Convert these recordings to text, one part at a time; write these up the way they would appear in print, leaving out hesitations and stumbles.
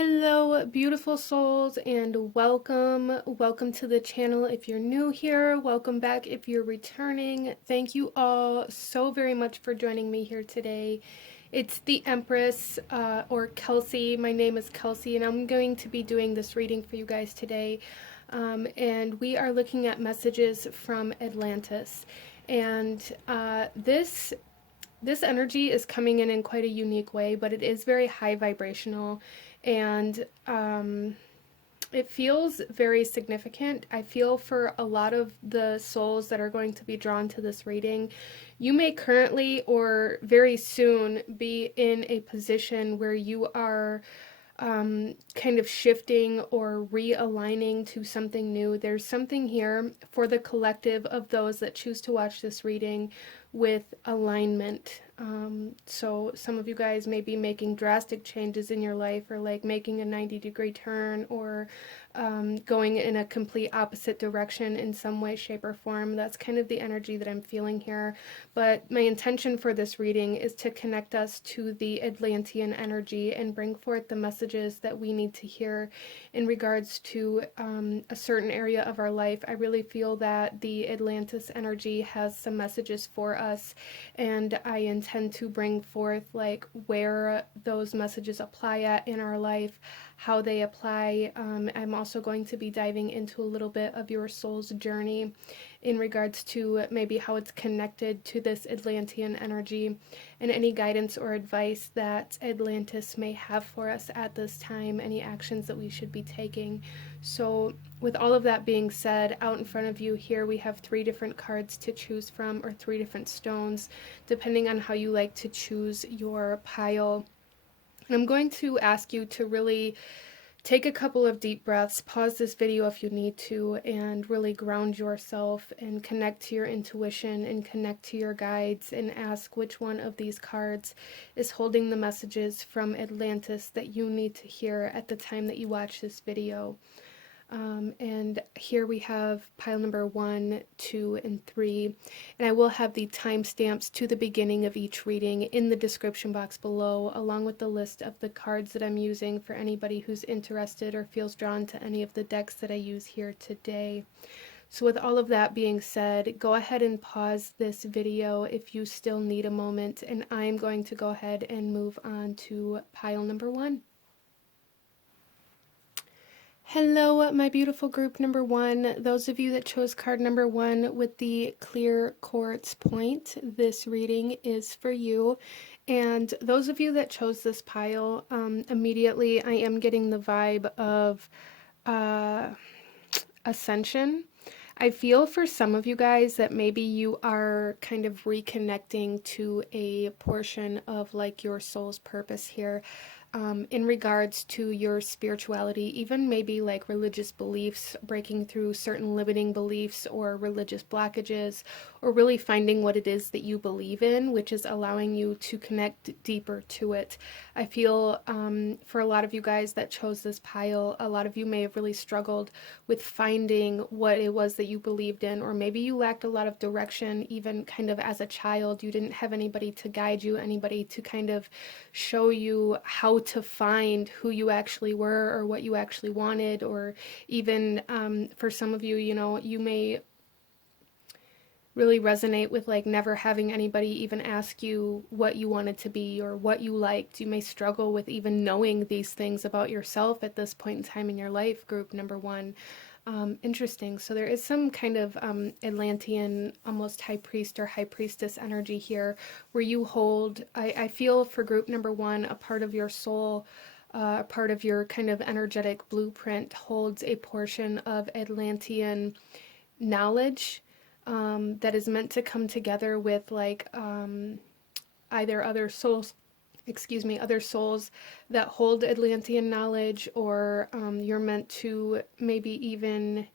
Hello, beautiful souls, and welcome to the channel. If you're new here, welcome back if you're returning. Thank you all so very much for joining me here today. It's the Empress, or Kelsey. My name is Kelsey, and I'm going to be doing this reading for you guys today. And we are looking at messages from Atlantis. And this energy is coming in quite a unique way, but it is very high vibrational, and it feels very significant. I feel for a lot of the souls that are going to be drawn to this reading, you may currently or very soon be in a position where you are kind of shifting or realigning to something new. There's something here for the collective of those that choose to watch this reading with alignment. So some of you guys may be making drastic changes in your life, or like making a 90-degree turn, or going in a complete opposite direction in some way, shape, or form. That's kind of the energy that I'm feeling here. But my intention for this reading is to connect us to the Atlantean energy and bring forth the messages that we need to hear in regards to a certain area of our life. I really feel that the Atlantis energy has some messages for us, and I intend to bring forth like where those messages apply at in our life, how they apply. I'm also going to be diving into a little bit of your soul's journey in regards to maybe how it's connected to this Atlantean energy, and any guidance or advice that Atlantis may have for us at this time, any actions that we should be taking. So with all of that being said, out in front of you here we have 3 different cards to choose from, or 3 different stones, depending on how you like to choose your pile. And I'm going to ask you to really take a couple of deep breaths, pause this video if you need to, and really ground yourself and connect to your intuition and connect to your guides, and ask which one of these cards is holding the messages from Atlantis that you need to hear at the time that you watch this video. And here we have pile number 1, 2, and 3, and I will have the timestamps to the beginning of each reading in the description box below, along with the list of the cards that I'm using for anybody who's interested or feels drawn to any of the decks that I use here today. So with all of that being said, go ahead and pause this video if you still need a moment, and I'm going to go ahead and move on to pile number 1. Hello, my beautiful group number 1. Those of you that chose card number 1 with the clear quartz point, this reading is for you. And those of you that chose this pile, immediately I am getting the vibe of ascension. I feel for some of you guys that maybe you are kind of reconnecting to a portion of like your soul's purpose here. In regards to your spirituality, even maybe like religious beliefs, breaking through certain limiting beliefs or religious blockages, or really finding what it is that you believe in, which is allowing you to connect deeper to it. I feel for a lot of you guys that chose this pile, a lot of you may have really struggled with finding what it was that you believed in, or maybe you lacked a lot of direction, even kind of as a child. You didn't have anybody to guide you, anybody to kind of show you how to find who you actually were or what you actually wanted, or even for some of you, you know, you may really resonate with like never having anybody even ask you what you wanted to be or what you liked. You may struggle with even knowing these things about yourself at this point in time in your life, group number 1. Interesting. So there is some kind of Atlantean, almost high priest or high priestess energy here, where you hold, I feel for group number 1, a part of your soul, a part of your kind of energetic blueprint holds a portion of Atlantean knowledge that is meant to come together with like either other souls that hold Atlantean knowledge, or you're meant to maybe even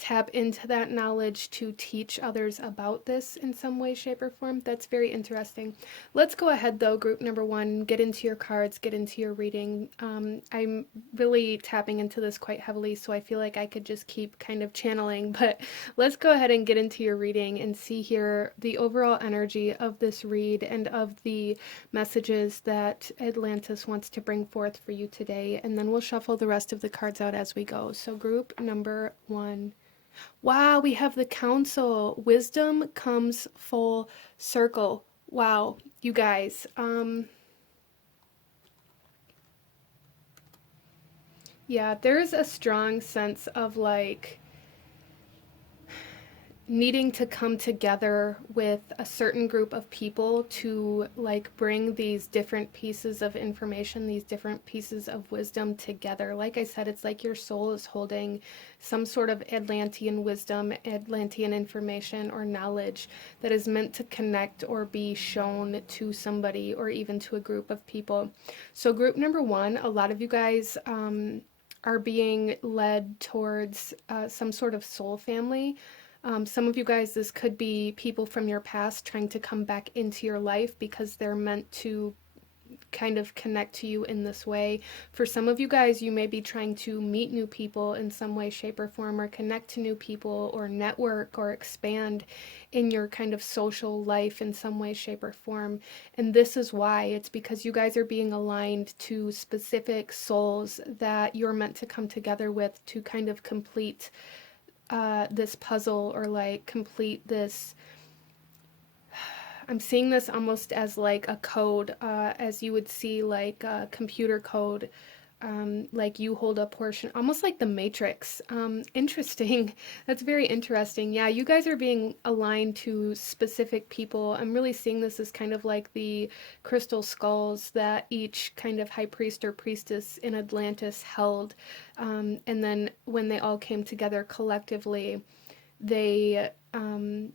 tap into that knowledge to teach others about this in some way, shape, or form. That's very interesting. Let's go ahead, though, group number one, get into your cards, get into your reading. I'm really tapping into this quite heavily, so I feel like I could just keep kind of channeling, but let's go ahead and get into your reading and see here the overall energy of this read and of the messages that Atlantis wants to bring forth for you today, and then we'll shuffle the rest of the cards out as we go. So group number one. Wow, we have the council. Wisdom comes full circle. Wow, you guys. Yeah, there's a strong sense of like needing to come together with a certain group of people to like bring these different pieces of information, these different pieces of wisdom together. Like I said, it's like your soul is holding some sort of Atlantean wisdom, Atlantean information or knowledge that is meant to connect or be shown to somebody or even to a group of people. So group number one, a lot of you guys are being led towards some sort of soul family. Some of you guys, this could be people from your past trying to come back into your life because they're meant to kind of connect to you in this way. For some of you guys, you may be trying to meet new people in some way, shape, or form, or connect to new people, or network, or expand in your kind of social life in some way, shape, or form. And this is why. It's because you guys are being aligned to specific souls that you're meant to come together with to kind of complete this puzzle or like complete this. I'm seeing this almost as like a code, as you would see like a computer code, like you hold a portion, almost like the Matrix. Interesting. That's very interesting. Yeah, you guys are being aligned to specific people. I'm really seeing this as kind of like the crystal skulls that each kind of high priest or priestess in Atlantis held. And then when they all came together collectively, they kind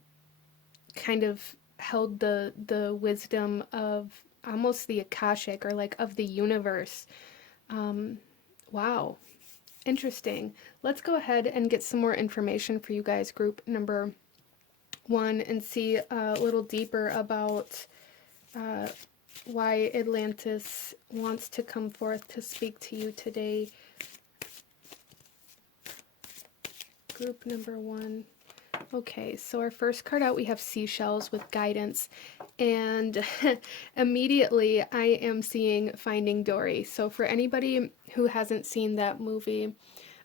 of held the wisdom of almost the Akashic or like of the universe. Wow, interesting. Let's go ahead and get some more information for you guys, group number one, and see a little deeper about why Atlantis wants to come forth to speak to you today. Group number one. Okay, so our first card out, we have seashells with guidance, and immediately I am seeing Finding Dory. So for anybody who hasn't seen that movie,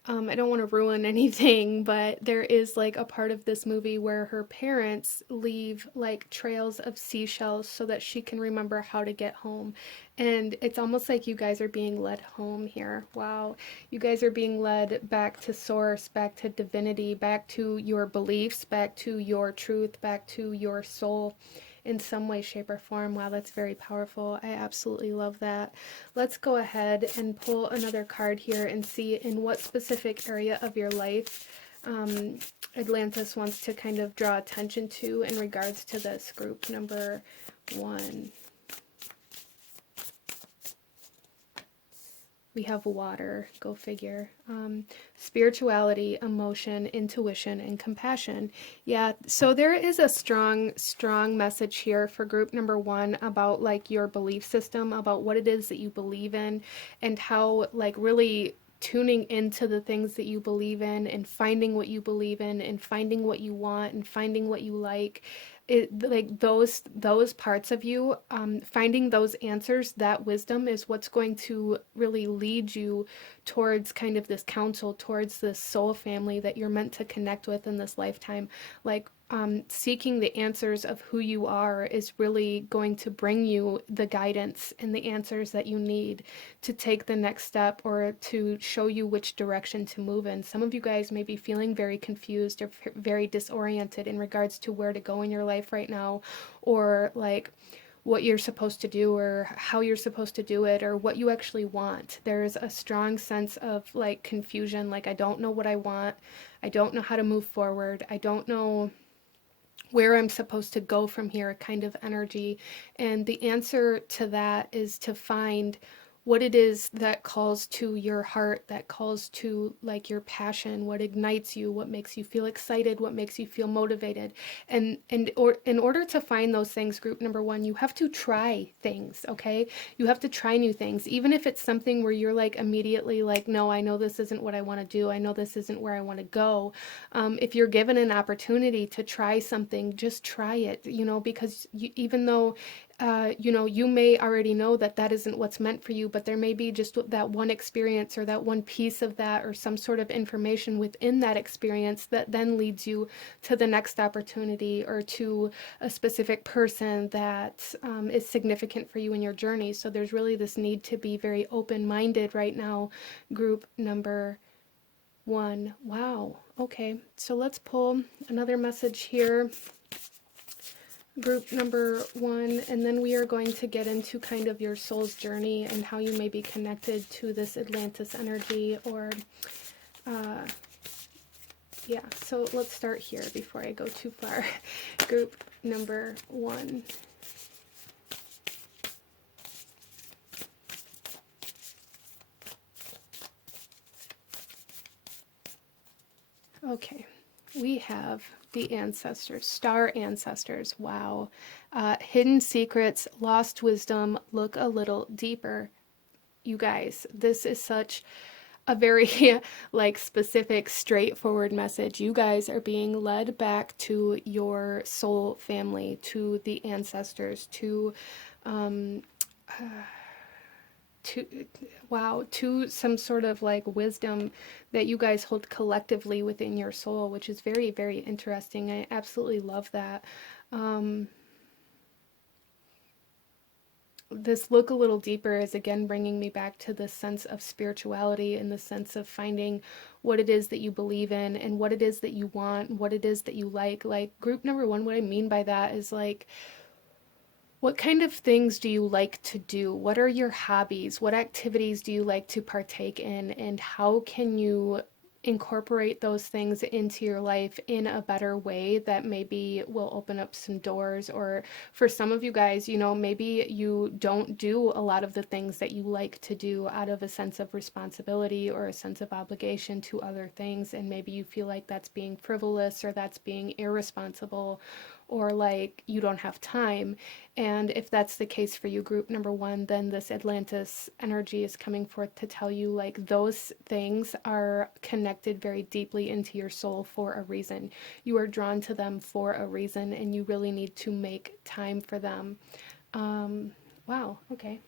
I don't want to ruin anything, but there is like a part of this movie where her parents leave like trails of seashells so that she can remember how to get home. And it's almost like you guys are being led home here. Wow. You guys are being led back to source, back to divinity, back to your beliefs, back to your truth, back to your soul in some way, shape, or form. Wow, that's very powerful. I absolutely love that. Let's go ahead and pull another card here and see in what specific area of your life Atlantis wants to kind of draw attention to in regards to this. Group number one. We have water, go figure. Spirituality, emotion, intuition, and compassion. Yeah, so there is a strong message here for group number one about like your belief system, about what it is that you believe in, and how like really tuning into the things that you believe in and finding what you believe in and finding what you want and finding what you like. Like those parts of you, finding those answers, that wisdom is what's going to really lead you towards kind of this counsel, towards this soul family that you're meant to connect with in this lifetime. Like seeking the answers of who you are is really going to bring you the guidance and the answers that you need to take the next step or to show you which direction to move in. Some of you guys may be feeling very confused or very disoriented in regards to where to go in your life right now, or like what you're supposed to do or how you're supposed to do it or what you actually want. There's a strong sense of like confusion, like I don't know what I want, I don't know how to move forward, I don't know where I'm supposed to go from here kind of energy. And the answer to that is to find what it is that calls to your heart, that calls to like your passion, what ignites you, what makes you feel excited, what makes you feel motivated. And in order to find those things, group number one, you have to try things, okay? You have to try new things, even if it's something where you're like immediately like, no, I know this isn't what I want to do. I know this isn't where I want to go. If you're given an opportunity to try something, just try it, because even though you may already know that that isn't what's meant for you, but there may be just that one experience or that one piece of that or some sort of information within that experience that then leads you to the next opportunity or to a specific person that is significant for you in your journey. So there's really this need to be very open-minded right now, group number one. Wow. Okay, so let's pull another message here, group number one, and then we are going to get into kind of your soul's journey and how you may be connected to this Atlantis energy, or yeah, so let's start here before I go too far. Group number one. Okay, we have the ancestors, star ancestors. Wow. Hidden secrets, lost wisdom, look a little deeper. You guys, this is such a very like specific, straightforward message. You guys are being led back to your soul family, to the ancestors, to wow, to some sort of like wisdom that you guys hold collectively within your soul, which is very, very interesting. I absolutely love that. This look a little deeper is again bringing me back to this sense of spirituality and the sense of finding what it is that you believe in and what it is that you want, what it is that you like. Like group number one, what I mean by that is like, what kind of things do you like to do? What are your hobbies? What activities do you like to partake in? And how can you incorporate those things into your life in a better way that maybe will open up some doors? Or for some of you guys, maybe you don't do a lot of the things that you like to do out of a sense of responsibility or a sense of obligation to other things. And maybe you feel like that's being frivolous or that's being irresponsible, or like you don't have time. And if that's the case for you, group number one, then this Atlantis energy is coming forth to tell you like those things are connected very deeply into your soul for a reason. You are drawn to them for a reason, and you really need to make time for them. Wow, okay.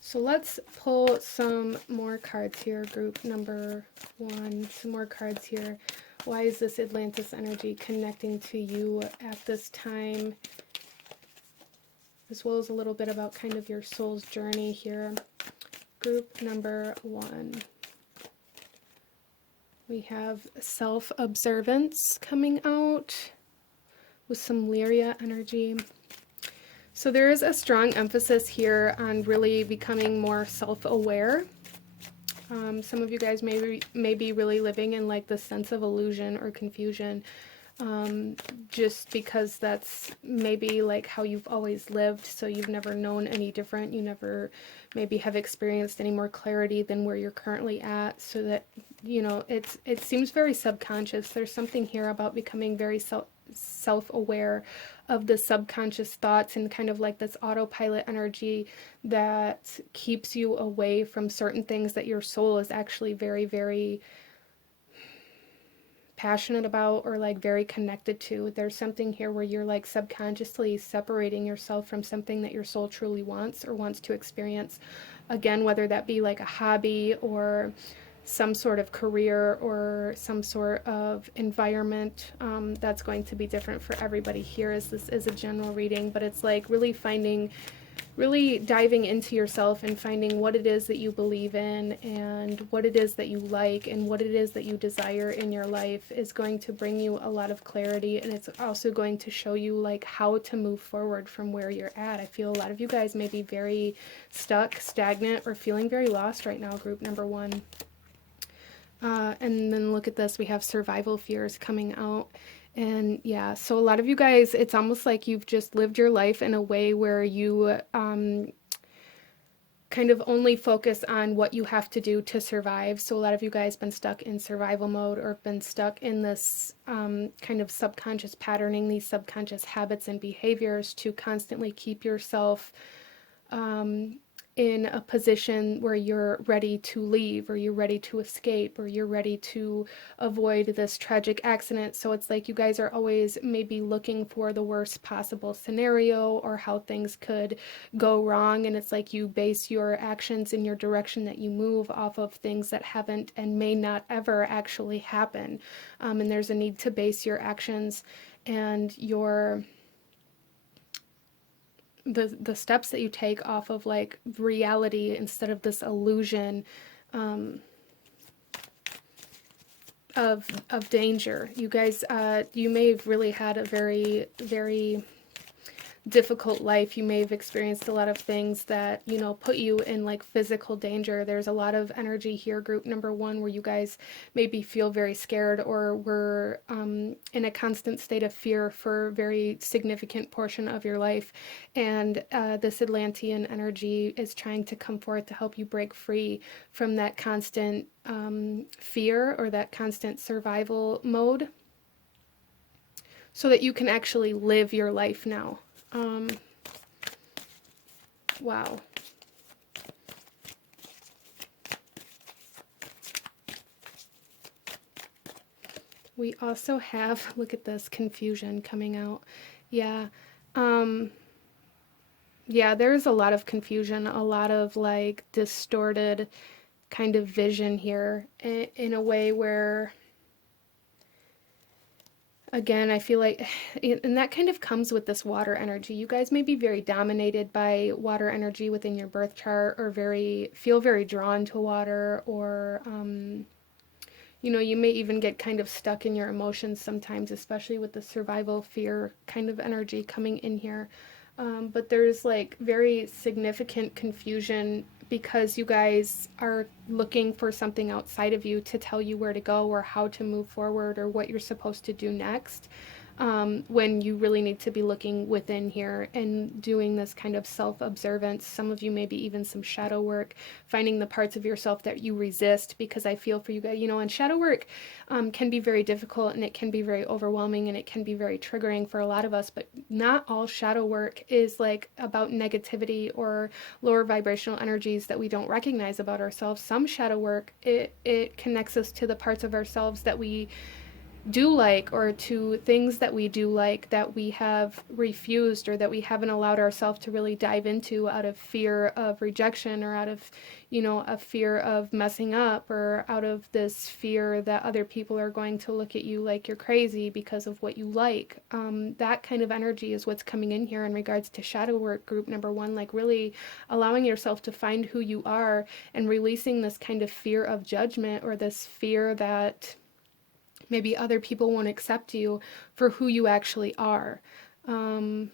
So let's pull some more cards here, group number one, some more cards here. Why is this Atlantis energy connecting to you at this time? As well as a little bit about kind of your soul's journey here. Group number one. We have self-observance coming out with some Lyria energy. So there is a strong emphasis here on really becoming more self-aware. Some of you guys may be really living in like the sense of illusion or confusion, just because that's maybe like how you've always lived, so you've never known any different. You never maybe have experienced any more clarity than where you're currently at, so that, it seems very subconscious. There's something here about becoming very self-aware of the subconscious thoughts and kind of like this autopilot energy that keeps you away from certain things that your soul is actually very, very passionate about or like very connected to. There's something here where you're like subconsciously separating yourself from something that your soul truly wants or wants to experience. Again, whether that be like a hobby or some sort of career or some sort of environment, that's going to be different for everybody here, as this is a general reading, but it's like really diving into yourself and finding what it is that you believe in and what it is that you like and what it is that you desire in your life is going to bring you a lot of clarity, and it's also going to show you like how to move forward from where you're at. I feel a lot of you guys may be very stuck, stagnant, or feeling very lost right now, group number one. And then look at this, we have survival fears coming out. And yeah, so a lot of you guys, it's almost like you've just lived your life in a way where you kind of only focus on what you have to do to survive. So a lot of you guys been stuck in survival mode or been stuck in this kind of subconscious patterning, these subconscious habits and behaviors to constantly keep yourself in a position where you're ready to leave, or you're ready to escape, or you're ready to avoid this tragic accident. So it's like you guys are always maybe looking for the worst possible scenario or how things could go wrong. And it's like you base your actions in your direction that you move off of things that haven't and may not ever actually happen. And there's a need to base your actions and your the steps that you take off of like reality instead of this illusion of danger. You guys, you may have really had a very, very difficult life. You may have experienced a lot of things that, you know, put you in like physical danger. There's a lot of energy here, group number one, where you guys maybe feel very scared or were in a constant state of fear for a very significant portion of your life. And this Atlantean energy is trying to come forth to help you break free from that constant fear or that constant survival mode so that you can actually live your life now. Wow. We also have, look at this, confusion coming out. Yeah. Yeah, there's a lot of confusion, a lot of like distorted kind of vision here in a way where, again, I feel like, and that kind of comes with this water energy. You guys may be very dominated by water energy within your birth chart, or feel very drawn to water, or, you know, you may even get kind of stuck in your emotions sometimes, especially with the survival fear kind of energy coming in here. But there's like very significant confusion because you guys are looking for something outside of you to tell you where to go or how to move forward or what you're supposed to do next. When you really need to be looking within here and doing this kind of self-observance. Some of you maybe even some shadow work, finding the parts of yourself that you resist, because I feel for you guys, you know, and shadow work can be very difficult and it can be very overwhelming and it can be very triggering for a lot of us, but not all shadow work is like about negativity or lower vibrational energies that we don't recognize about ourselves. Some shadow work, it connects us to the parts of ourselves that we do like, or to things that we do like that we have refused or that we haven't allowed ourselves to really dive into out of fear of rejection, or out of, you know, a fear of messing up, or out of this fear that other people are going to look at you like you're crazy because of what you like. That kind of energy is what's coming in here in regards to shadow work, group number one, like really allowing yourself to find who you are and releasing this kind of fear of judgment, or this fear that maybe other people won't accept you for who you actually are. So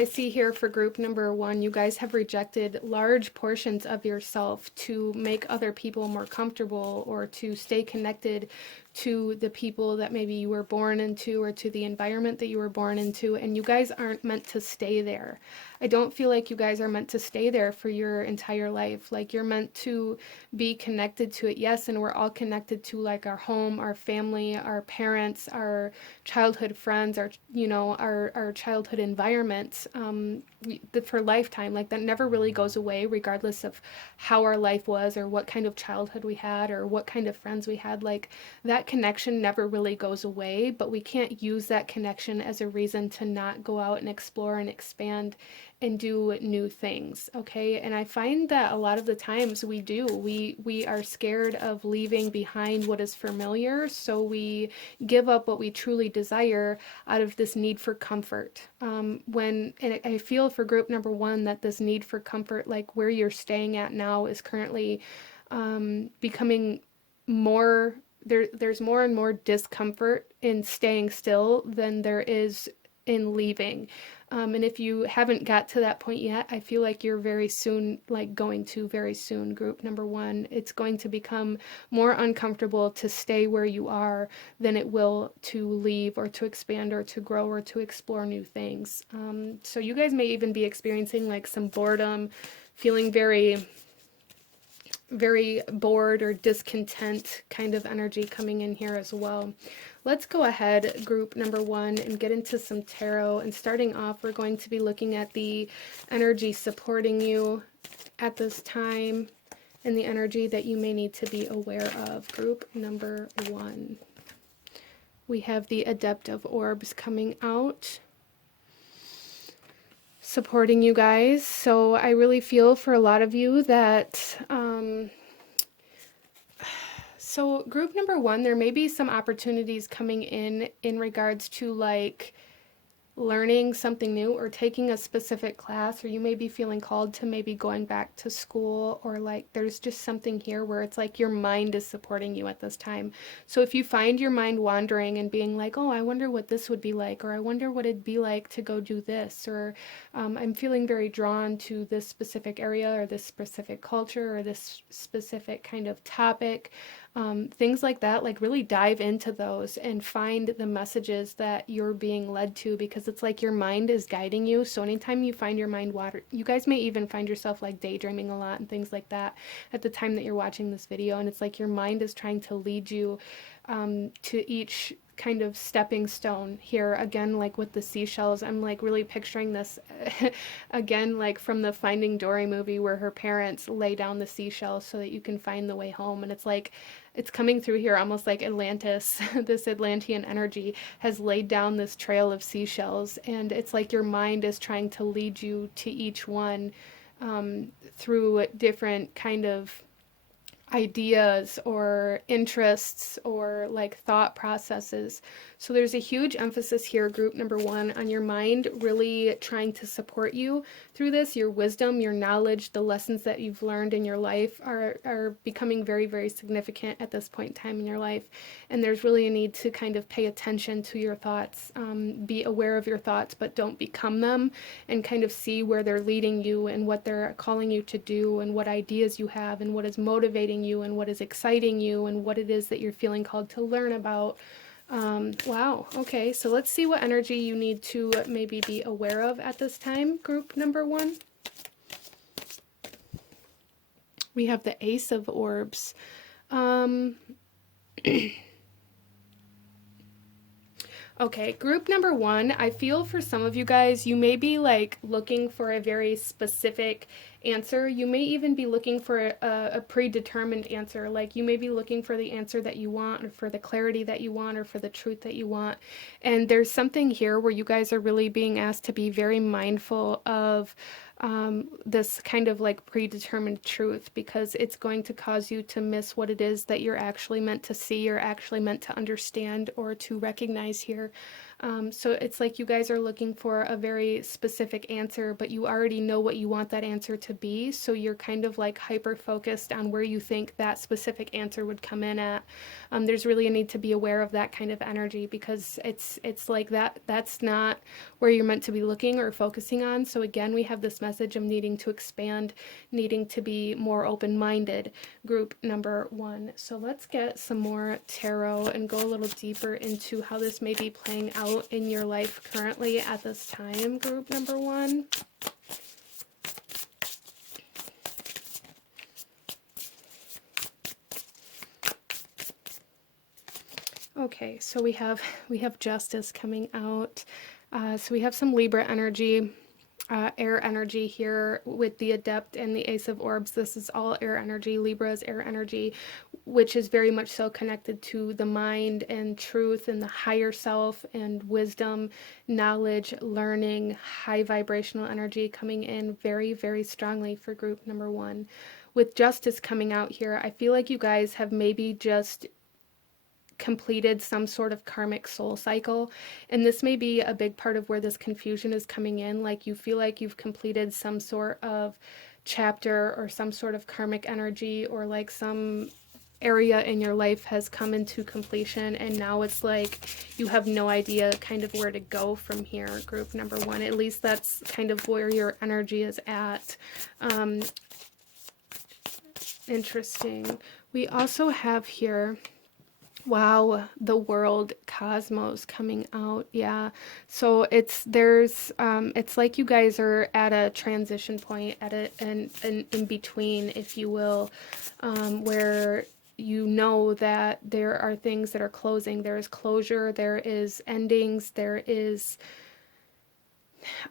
I see here for group number one, you guys have rejected large portions of yourself to make other people more comfortable, or to stay connected to the people that maybe you were born into, or to the environment that you were born into, and you guys aren't meant to stay there. I don't feel like you guys are meant to stay there for your entire life. Like, you're meant to be connected to it, yes, and we're all connected to like our home, our family, our parents, our childhood friends, our, you know, our childhood environments, for lifetime. Like, that never really goes away, regardless of how our life was, or what kind of childhood we had, or what kind of friends we had. Like, that connection never really goes away, but we can't use that connection as a reason to not go out and explore and expand and do new things, okay? And I find that a lot of the times we are scared of leaving behind what is familiar, so we give up what we truly desire out of this need for comfort. And I feel for group number one that this need for comfort, like where you're staying at now, is currently becoming more, there's more and more discomfort in staying still than there is in leaving. And if you haven't got to that point yet, I feel like you're very soon, like going to very soon, group number one. It's going to become more uncomfortable to stay where you are than it will to leave or to expand or to grow or to explore new things. So you guys may even be experiencing like some boredom, feeling very bored or discontent kind of energy coming in here as well. Let's go ahead, group number one, and get into some tarot. And starting off, we're going to be looking at the energy supporting you at this time and the energy that you may need to be aware of. Group number one. We have the Adept of Orbs coming out, supporting you guys. So I really feel for a lot of you that so group number one, there may be some opportunities coming in regards to like learning something new or taking a specific class, or you may be feeling called to maybe going back to school, or like there's just something here where it's like your mind is supporting you at this time. So if you find your mind wandering and being like, oh, I wonder what this would be like, or I wonder what it'd be like to go do this, or I'm feeling very drawn to this specific area or this specific culture or this specific kind of topic, things like that, like really dive into those and find the messages that you're being led to, because it's like your mind is guiding you. So anytime you find your mind water, you guys may even find yourself like daydreaming a lot and things like that at the time that you're watching this video, and it's like your mind is trying to lead you to each kind of stepping stone here. Again, like with the seashells, I'm like really picturing this again, like from the Finding Dory movie where her parents lay down the seashells so that you can find the way home. And it's like it's coming through here almost like Atlantis. This Atlantean energy has laid down this trail of seashells, and it's like your mind is trying to lead you to each one through different kind of ideas or interests or like thought processes. So there's a huge emphasis here, group number one, on your mind really trying to support you through this. Your wisdom, your knowledge, the lessons that you've learned in your life are becoming very, very significant at this point in time in your life. And there's really a need to kind of pay attention to your thoughts, be aware of your thoughts, but don't become them, and kind of see where they're leading you and what they're calling you to do and what ideas you have and what is motivating you and what is exciting you and what it is that you're feeling called to learn about. Wow. Okay. So let's see what energy you need to maybe be aware of at this time. Group number one. We have the Ace of Orbs. Okay, group number one, I feel for some of you guys, you may be like looking for a very specific answer. You may even be looking for a predetermined answer. Like you may be looking for the answer that you want, or for the clarity that you want, or for the truth that you want. And there's something here where you guys are really being asked to be very mindful of this kind of like predetermined truth, because it's going to cause you to miss what it is that you're actually meant to see or actually meant to understand or to recognize here. So it's like you guys are looking for a very specific answer, but you already know what you want that answer to be. So you're kind of like hyper focused on where you think that specific answer would come in at. There's really a need to be aware of that kind of energy, because it's like that's not where you're meant to be looking or focusing on. So again, we have this message of needing to expand, needing to be more open-minded, group number one. So let's get some more tarot and go a little deeper into how this may be playing out in your life currently at this time, group number one. Okay, so we have Justice coming out. So we have some Libra energy, air energy here with the Adept and the Ace of Orbs. This is all air energy. Libra is air energy, which is very much so connected to the mind and truth and the higher self and wisdom, knowledge, learning, high vibrational energy coming in very, very strongly for group number one. With Justice coming out here, I feel like you guys have maybe just completed some sort of karmic soul cycle, and this may be a big part of where this confusion is coming in. Like you feel like you've completed some sort of chapter or some sort of karmic energy, or like some area in your life has come into completion, and now it's like you have no idea kind of where to go from here, group number one. At least that's kind of where your energy is at. Interesting. We also have here, wow, the world cosmos coming out. Yeah. So it's like you guys are at a transition point, at an in between, if you will, where you know that there are things that are closing. There is closure, there is endings, there is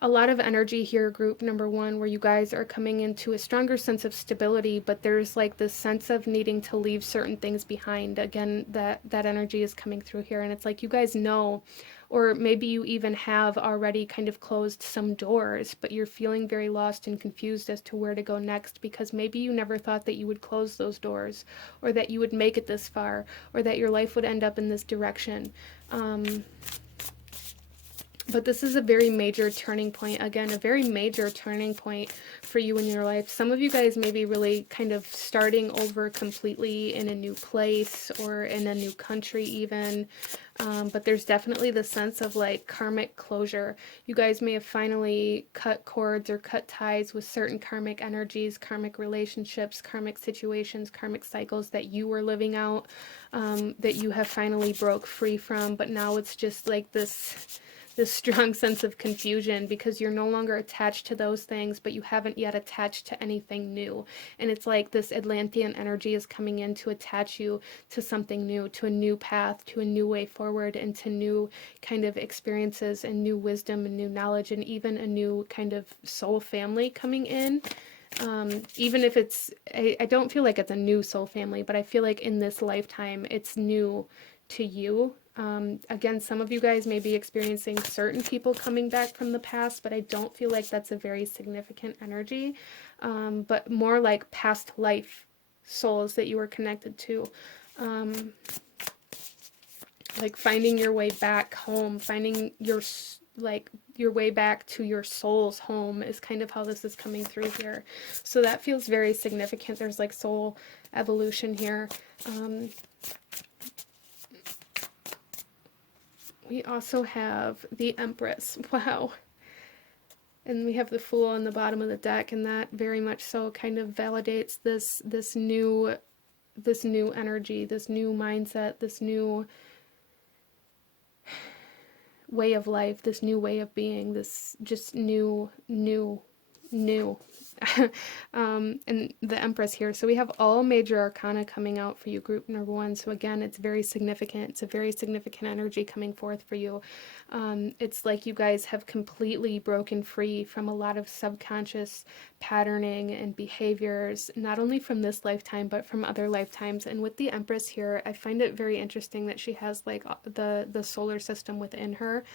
a lot of energy here, group number one, where you guys are coming into a stronger sense of stability, but there's like this sense of needing to leave certain things behind. Again, that energy is coming through here, and it's like you guys know, or maybe you even have already kind of closed some doors, but you're feeling very lost and confused as to where to go next, because maybe you never thought that you would close those doors, or that you would make it this far, or that your life would end up in this direction. But this is a very major turning point. Again, a very major turning point for you in your life. Some of you guys may be really kind of starting over completely in a new place or in a new country even. But there's definitely the sense of like karmic closure. You guys may have finally cut cords or cut ties with certain karmic energies, karmic relationships, karmic situations, karmic cycles that you were living out, that you have finally broke free from. But now it's just like this strong sense of confusion, because you're no longer attached to those things, but you haven't yet attached to anything new. And it's like this Atlantean energy is coming in to attach you to something new, to a new path, to a new way forward, and to new kind of experiences and new wisdom and new knowledge, and even a new kind of soul family coming in. Even if I don't feel like it's a new soul family, but I feel like in this lifetime it's new to you. Again, some of you guys may be experiencing certain people coming back from the past, but I don't feel like that's a very significant energy, but more like past life souls that you were connected to. Like finding your way back home, finding your way back to your soul's home is kind of how this is coming through here. So that feels very significant. There's like soul evolution here. We also have the Empress. Wow. And we have the Fool on the bottom of the deck, and that very much so kind of validates this new energy, this new mindset, this new way of life, this new way of being, this just new. And the Empress here. So we have all major arcana coming out for you, group number one. So again, it's very significant. It's a very significant energy coming forth for you. It's like you guys have completely broken free from a lot of subconscious patterning and behaviors, not only from this lifetime, but from other lifetimes. And with the Empress here, I find it very interesting that she has like the solar system within her,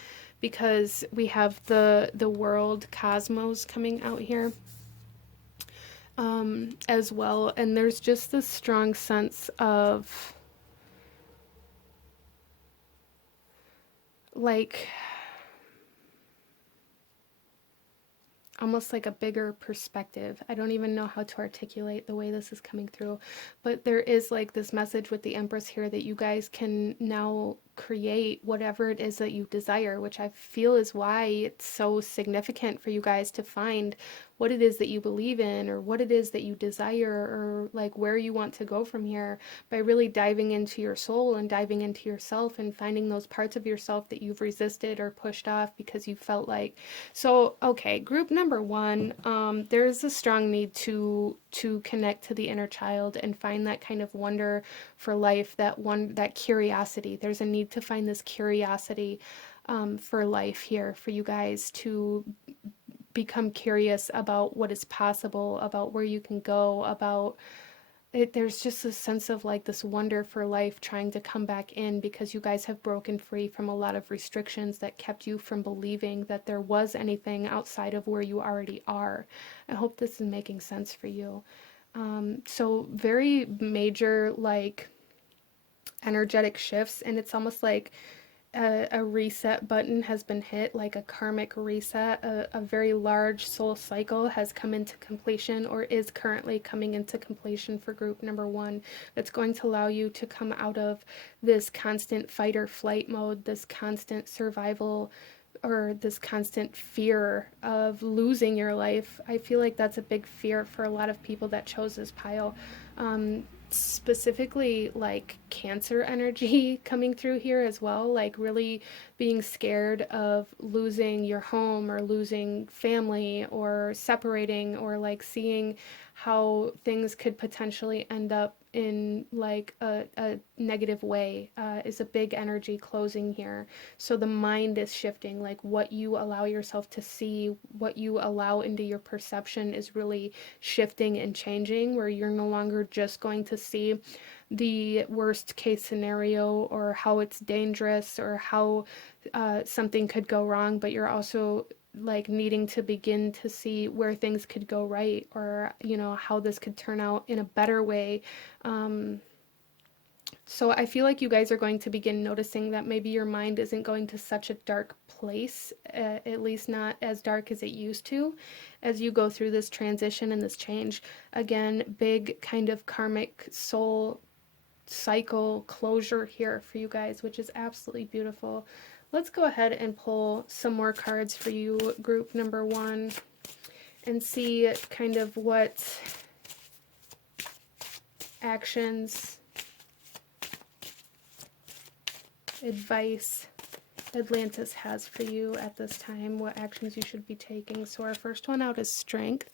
because we have the world cosmos coming out here. As well, and there's just this strong sense of like almost like a bigger perspective. I don't even know how to articulate the way this is coming through, but there is like this message with the Empress here that you guys can now create whatever it is that you desire, which I feel is why it's so significant for you guys to find what it is that you believe in, or what it is that you desire, or like where you want to go from here, by really diving into your soul and diving into yourself and finding those parts of yourself that you've resisted or pushed off because you felt like. So okay, group number one, there's a strong need to connect to the inner child and find that kind of wonder for life, that curiosity. There's a need to find this curiosity for life here, for you guys to become curious about what is possible, about where you can go, about it. There's just a sense of like this wonder for life trying to come back in, because you guys have broken free from a lot of restrictions that kept you from believing that there was anything outside of where you already are. I hope this is making sense for you. So very major like energetic shifts, and it's almost like a reset button has been hit, like a karmic reset. A very large soul cycle has come into completion or is currently coming into completion for group number one. That's going to allow you to come out of this constant fight or flight mode, this constant survival, or this constant fear of losing your life. I feel like that's a big fear for a lot of people that chose this pile. Specifically, like Cancer energy coming through here as well, like really being scared of losing your home or losing family or separating, or like seeing how things could potentially end up in like a negative way, is a big energy closing here. So the mind is shifting, like what you allow yourself to see, what you allow into your perception is really shifting and changing, where you're no longer just going to see the worst case scenario or how it's dangerous or how something could go wrong, but you're also like needing to begin to see where things could go right, or how this could turn out in a better way. So I feel like you guys are going to begin noticing that maybe your mind isn't going to such a dark place, at least not as dark as it used to, as you go through this transition and this change. Again, big kind of karmic soul cycle closure here for you guys, which is absolutely beautiful. Let's go ahead and pull some more cards for you, group number one, and see kind of what actions, advice Atlantis has for you at this time, what actions you should be taking. So our first one out is strength.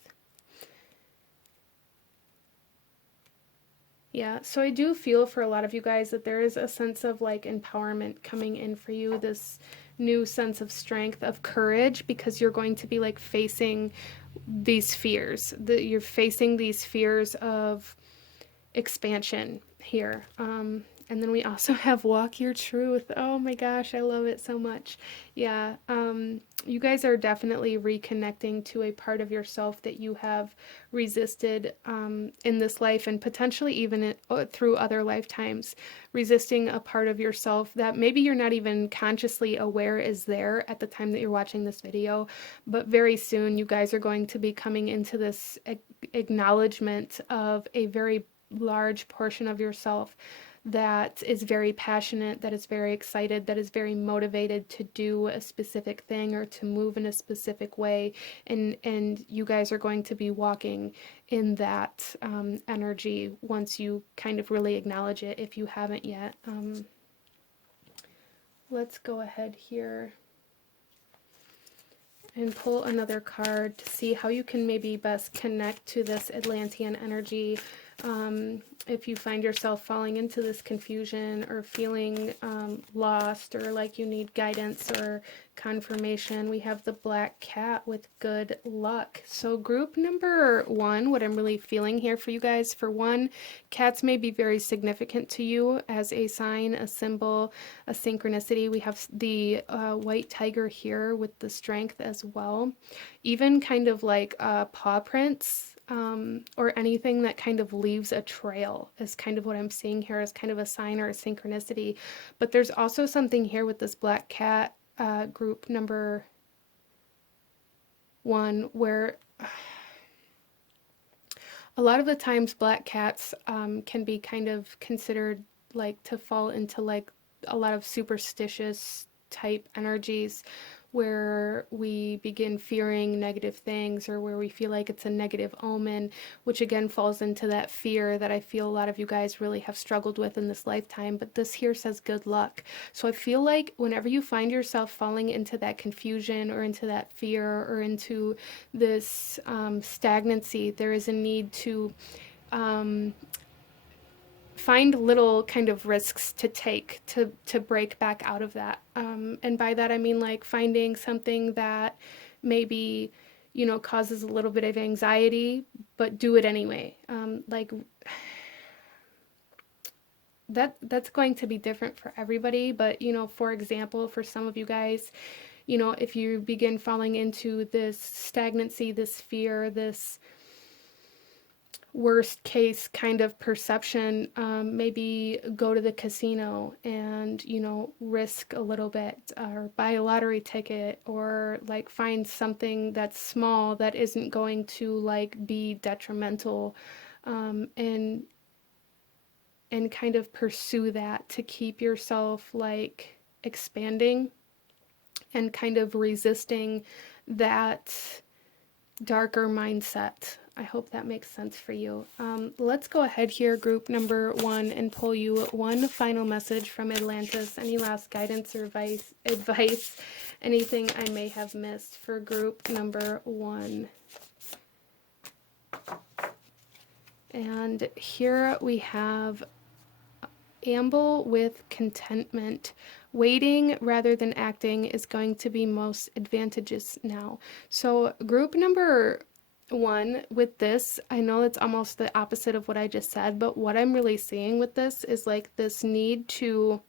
Yeah, so I do feel for a lot of you guys that there is a sense of like empowerment coming in for you, this new sense of strength, of courage, because you're going to be like facing these fears. You're facing these fears of expansion here. And then we also have walk your truth. Oh my gosh, I love it so much. Yeah, you guys are definitely reconnecting to a part of yourself that you have resisted in this life, and potentially even through other lifetimes, resisting a part of yourself that maybe you're not even consciously aware is there at the time that you're watching this video. But very soon you guys are going to be coming into this acknowledgement of a very large portion of yourself that is very passionate, that is very excited, that is very motivated to do a specific thing or to move in a specific way. And you guys are going to be walking in that energy once you kind of really acknowledge it, if you haven't yet. Let's go ahead here and pull another card to see how you can maybe best connect to this Atlantean energy. If you find yourself falling into this confusion or feeling lost, or like you need guidance or confirmation, we have the black cat with good luck. So group number one, what I'm really feeling here for you guys, for one, cats may be very significant to you as a sign, a symbol, a synchronicity. We have the white tiger here with the strength as well. Even kind of like paw prints, or anything that kind of leaves a trail is kind of what I'm seeing here as kind of a sign or a synchronicity. But there's also something here with this black cat, group number one, where a lot of the times black cats can be kind of considered like to fall into like a lot of superstitious type energies, where we begin fearing negative things, or where we feel like it's a negative omen, which again falls into that fear that I feel a lot of you guys really have struggled with in this lifetime. But this here says good luck. So I feel like whenever you find yourself falling into that confusion or into that fear or into this stagnancy, there is a need to find little kind of risks to take to break back out of that. And by that I mean like finding something that maybe, causes a little bit of anxiety, but do it anyway. Like that's going to be different for everybody, but for example, for some of you guys, if you begin falling into this stagnancy, this fear, this worst case kind of perception, maybe go to the casino and, risk a little bit, or buy a lottery ticket, or like find something that's small that isn't going to like be detrimental, and kind of pursue that to keep yourself like expanding and kind of resisting that darker mindset. I hope that makes sense for you. Let's go ahead here, group number 1, and pull you one final message from Atlantis. Any last guidance or advice, anything I may have missed for group number 1. And here we have amble with contentment. Waiting rather than acting is going to be most advantageous now. So group number 1 with this, I know it's almost the opposite of what I just said, but what I'm really seeing with this is like this need to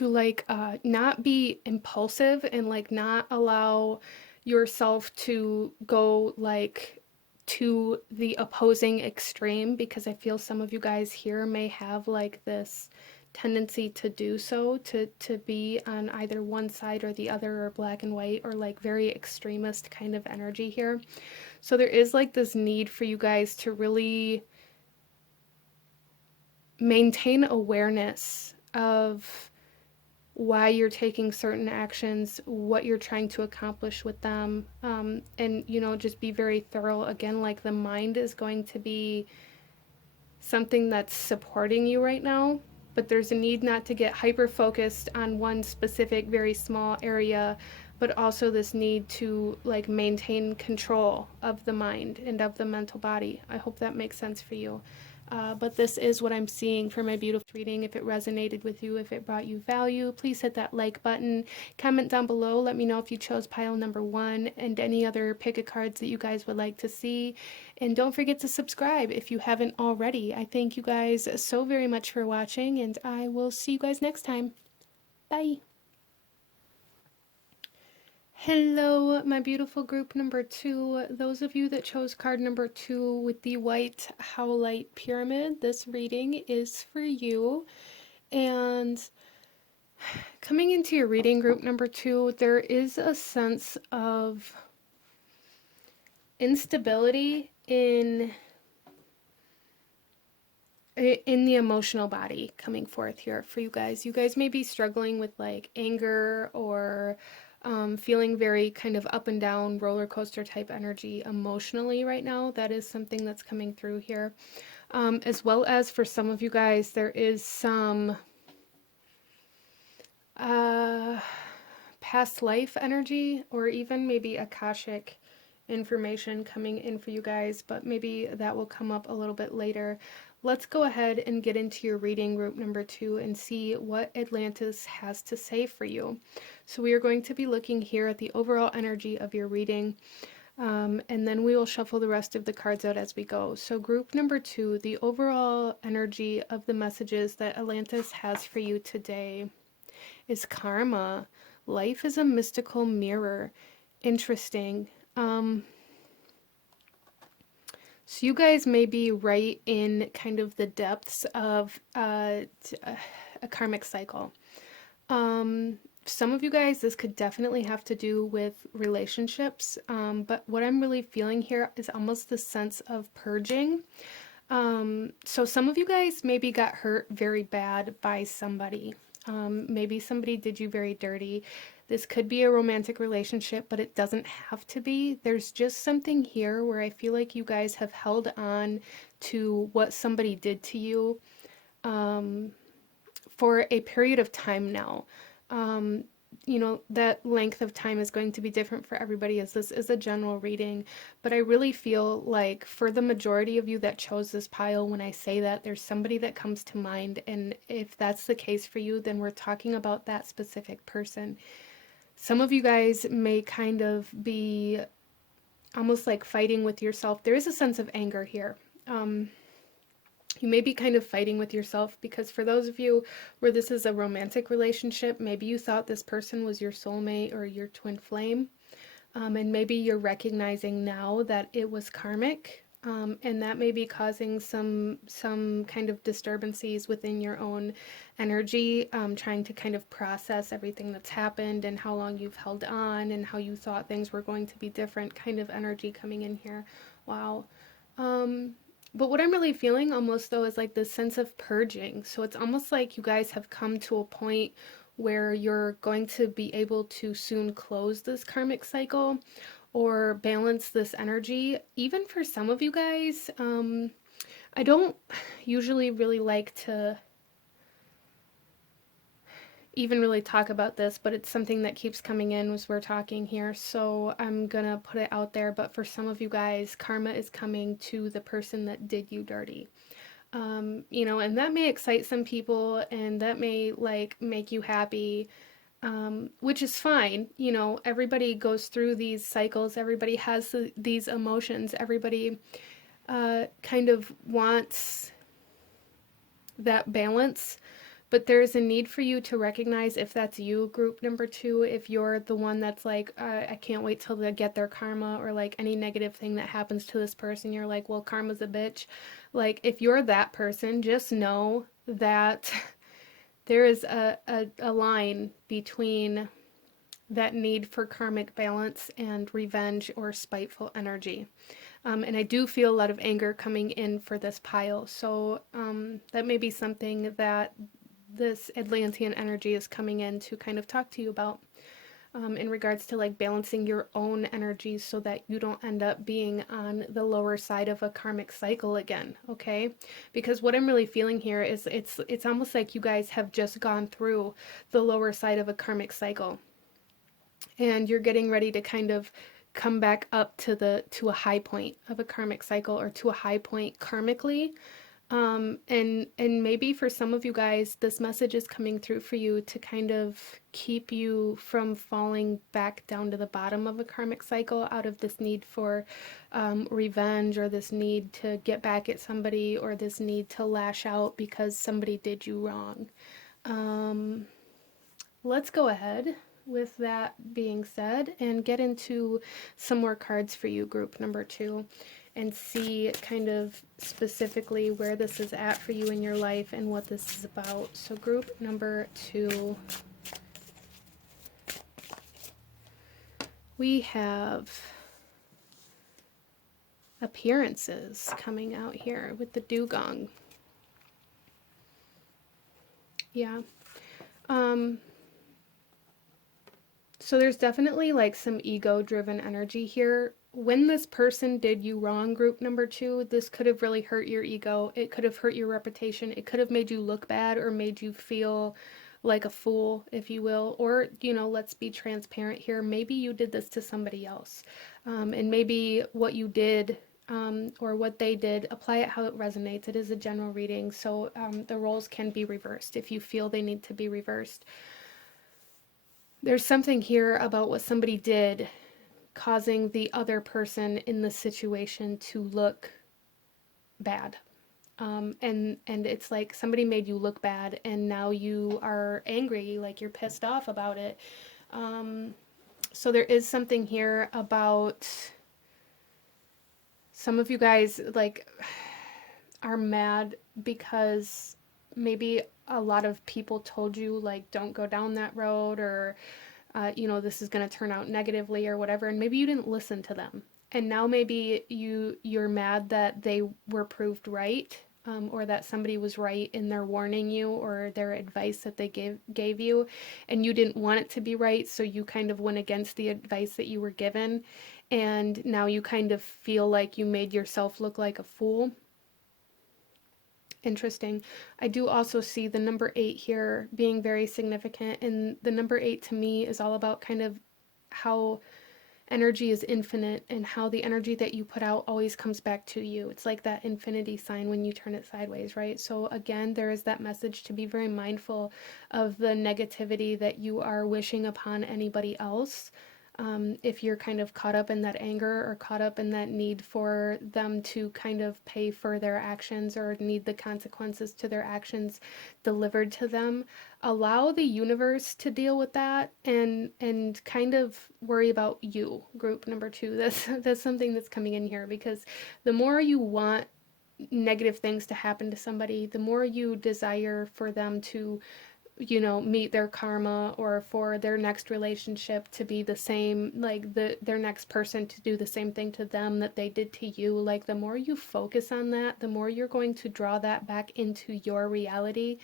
like not be impulsive and like not allow yourself to go like to the opposing extreme, because I feel some of you guys here may have like this tendency to do so, to be on either one side or the other, or black and white, or like very extremist kind of energy here. So there is like this need for you guys to really maintain awareness of why you're taking certain actions, what you're trying to accomplish with them, and just be very thorough. Again, like the mind is going to be something that's supporting you right now, but there's a need not to get hyper focused on one specific very small area, but also this need to like maintain control of the mind and of the mental body. I hope that makes sense for you. But this is what I'm seeing for my beautiful reading. If it resonated with you, if it brought you value, please hit that like button. Comment down below. Let me know if you chose pile number 1 and any other pick of cards that you guys would like to see. And don't forget to subscribe if you haven't already. I thank you guys so very much for watching, and I will see you guys next time. Bye. Hello, my beautiful group number 2. Those of you that chose card number 2 with the white howlite pyramid, this reading is for you. And coming into your reading, group number 2, there is a sense of instability in the emotional body coming forth here for you guys. You guys may be struggling with like anger, or feeling very kind of up and down roller coaster type energy emotionally right now. That is something that's coming through here. As well as for some of you guys, there is some past life energy, or even maybe Akashic information coming in for you guys, but maybe that will come up a little bit later. Let's go ahead and get into your reading, group number 2, and see what Atlantis has to say for you. So we are going to be looking here at the overall energy of your reading, and then we will shuffle the rest of the cards out as we go. So group number 2, the overall energy of the messages that Atlantis has for you today is karma. Life is a mystical mirror. Interesting. So you guys may be right in kind of the depths of a karmic cycle. Some of you guys, this could definitely have to do with relationships, but what I'm really feeling here is almost the sense of purging. So some of you guys maybe got hurt very bad by somebody. Maybe somebody did you very dirty. This could be a romantic relationship, but it doesn't have to be. There's just something here where I feel like you guys have held on to what somebody did to you for a period of time now. That length of time is going to be different for everybody, as this is a general reading, but I really feel like for the majority of you that chose this pile, when I say that, there's somebody that comes to mind, and if that's the case for you, then we're talking about that specific person. Some of you guys may kind of be almost like fighting with yourself. There is a sense of anger here. You may be kind of fighting with yourself, because for those of you where this is a romantic relationship, maybe you thought this person was your soulmate or your twin flame. And maybe you're recognizing now that it was karmic, and that may be causing some kind of disturbances within your own energy, trying to kind of process everything that's happened and how long you've held on and how you thought things were going to be different, kind of energy coming in here. Wow. But what I'm really feeling almost though is like this sense of purging. So it's almost like you guys have come to a point where you're going to be able to soon close this karmic cycle or balance this energy. Even for some of you guys, I don't usually really like to even really talk about this, but it's something that keeps coming in as we're talking here, so I'm gonna put it out there. But for some of you guys, karma is coming to the person that did you dirty. And that may excite some people and that may like make you happy, which is fine. Everybody goes through these cycles, everybody has these emotions, everybody kind of wants that balance. But there's a need for you to recognize if that's you, group number 2, if you're the one that's like, I can't wait till they get their karma, or like any negative thing that happens to this person, you're like, well, karma's a bitch. Like, if you're that person, just know that there is a line between that need for karmic balance and revenge or spiteful energy. And I do feel a lot of anger coming in for this pile. So that may be something that this Atlantean energy is coming in to kind of talk to you about, in regards to like balancing your own energies so that you don't end up being on the lower side of a karmic cycle again, okay? Because what I'm really feeling here is it's almost like you guys have just gone through the lower side of a karmic cycle and you're getting ready to kind of come back up to a high point of a karmic cycle, or to a high point karmically. And maybe for some of you guys, this message is coming through for you to kind of keep you from falling back down to the bottom of a karmic cycle out of this need for revenge, or this need to get back at somebody, or this need to lash out because somebody did you wrong. Let's go ahead with that being said and get into some more cards for you, group number 2, and see kind of specifically where this is at for you in your life and what this is about. So group number 2, we have appearances coming out here with the dugong. Yeah. So there's definitely like some ego-driven energy here. When this person did you wrong, group number 2, this could have really hurt your ego. It could have hurt your reputation. It could have made you look bad or made you feel like a fool, if you will. Or, let's be transparent here. Maybe you did this to somebody else. And maybe what you did, or what they did, apply it how it resonates. It is a general reading, so the roles can be reversed if you feel they need to be reversed. There's something here about what somebody did causing the other person in the situation to look bad. And it's like somebody made you look bad and now you are angry, like you're pissed off about it. So there is something here about some of you guys like are mad because maybe a lot of people told you like don't go down that road, or this is going to turn out negatively or whatever, and maybe you didn't listen to them, and now maybe you're mad that they were proved right, or that somebody was right in their warning you or their advice that they gave you, and you didn't want it to be right, so you kind of went against the advice that you were given, and now you kind of feel like you made yourself look like a fool. Interesting. I do also see the number 8 here being very significant, and the number 8 to me is all about kind of how energy is infinite and how the energy that you put out always comes back to you. It's like that infinity sign when you turn it sideways, right? So again, there is that message to be very mindful of the negativity that you are wishing upon anybody else. If you're kind of caught up in that anger or caught up in that need for them to kind of pay for their actions or need the consequences to their actions delivered to them, allow the universe to deal with that and kind of worry about you, group number two. That's something that's coming in here, because the more you want negative things to happen to somebody, the more you desire for them to, meet their karma, or for their next relationship to be the same, like their next person to do the same thing to them that they did to you. Like, the more you focus on that, the more you're going to draw that back into your reality.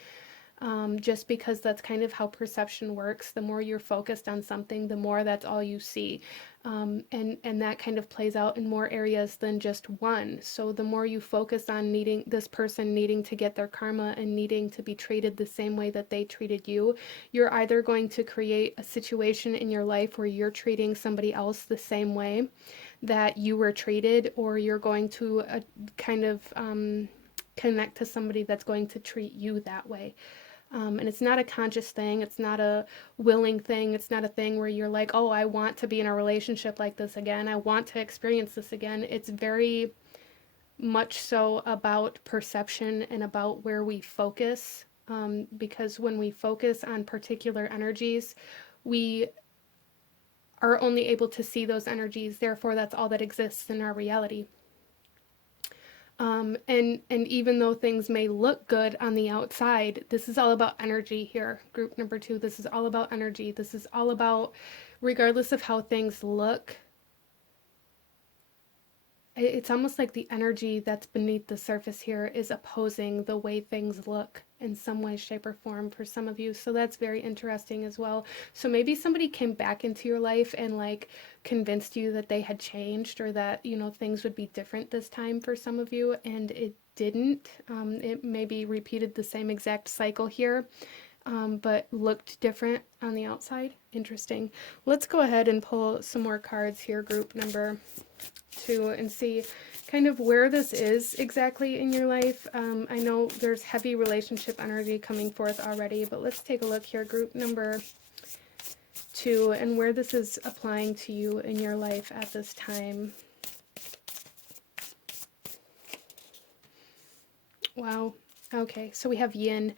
Just because that's kind of how perception works. The more you're focused on something, the more that's all you see. And that kind of plays out in more areas than just one. So the more you focus on needing this person needing to get their karma and needing to be treated the same way that they treated you, you're either going to create a situation in your life where you're treating somebody else the same way that you were treated, or you're going to kind of connect to somebody that's going to treat you that way. And it's not a conscious thing. It's not a willing thing. It's not a thing where you're like, oh, I want to be in a relationship like this again. I want to experience this again. It's very much so about perception and about where we focus. Because when we focus on particular energies, we are only able to see those energies. Therefore, that's all that exists in our reality. And even though things may look good on the outside, this is all about energy here. Group number two, this is all about energy. This is all about, regardless of how things look, it's almost like the energy that's beneath the surface here is opposing the way things look in some way, shape, or form for some of you. So that's very interesting as well. So maybe somebody came back into your life and like convinced you that they had changed, or that, things would be different this time for some of you, and it didn't. It maybe repeated the same exact cycle here, but looked different on the outside. Interesting. Let's go ahead and pull some more cards here, group number two, and see kind of where this is exactly in your life. I know there's heavy relationship energy coming forth already, but let's take a look here, group number two, and where this is applying to you in your life at this time. Wow. Okay, so we have yin.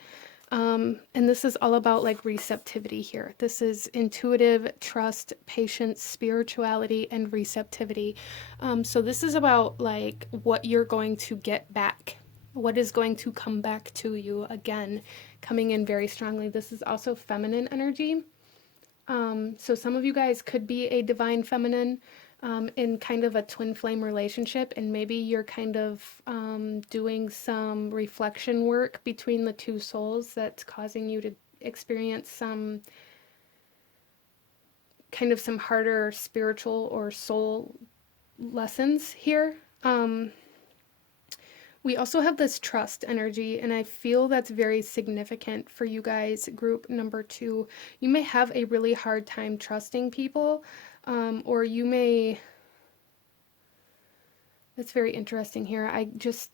And this is all about like receptivity here. This is intuitive, trust, patience, spirituality, and receptivity. So this is about like what you're going to get back. What is going to come back to you again, coming in very strongly. This is also feminine energy. So some of you guys could be a divine feminine in kind of a twin flame relationship, and maybe you're kind of doing some reflection work between the two souls that's causing you to experience some kind of some harder spiritual or soul lessons here. We also have this trust energy, and I feel that's very significant for you guys, group number two. You may have a really hard time trusting people, or you may... That's very interesting here. I just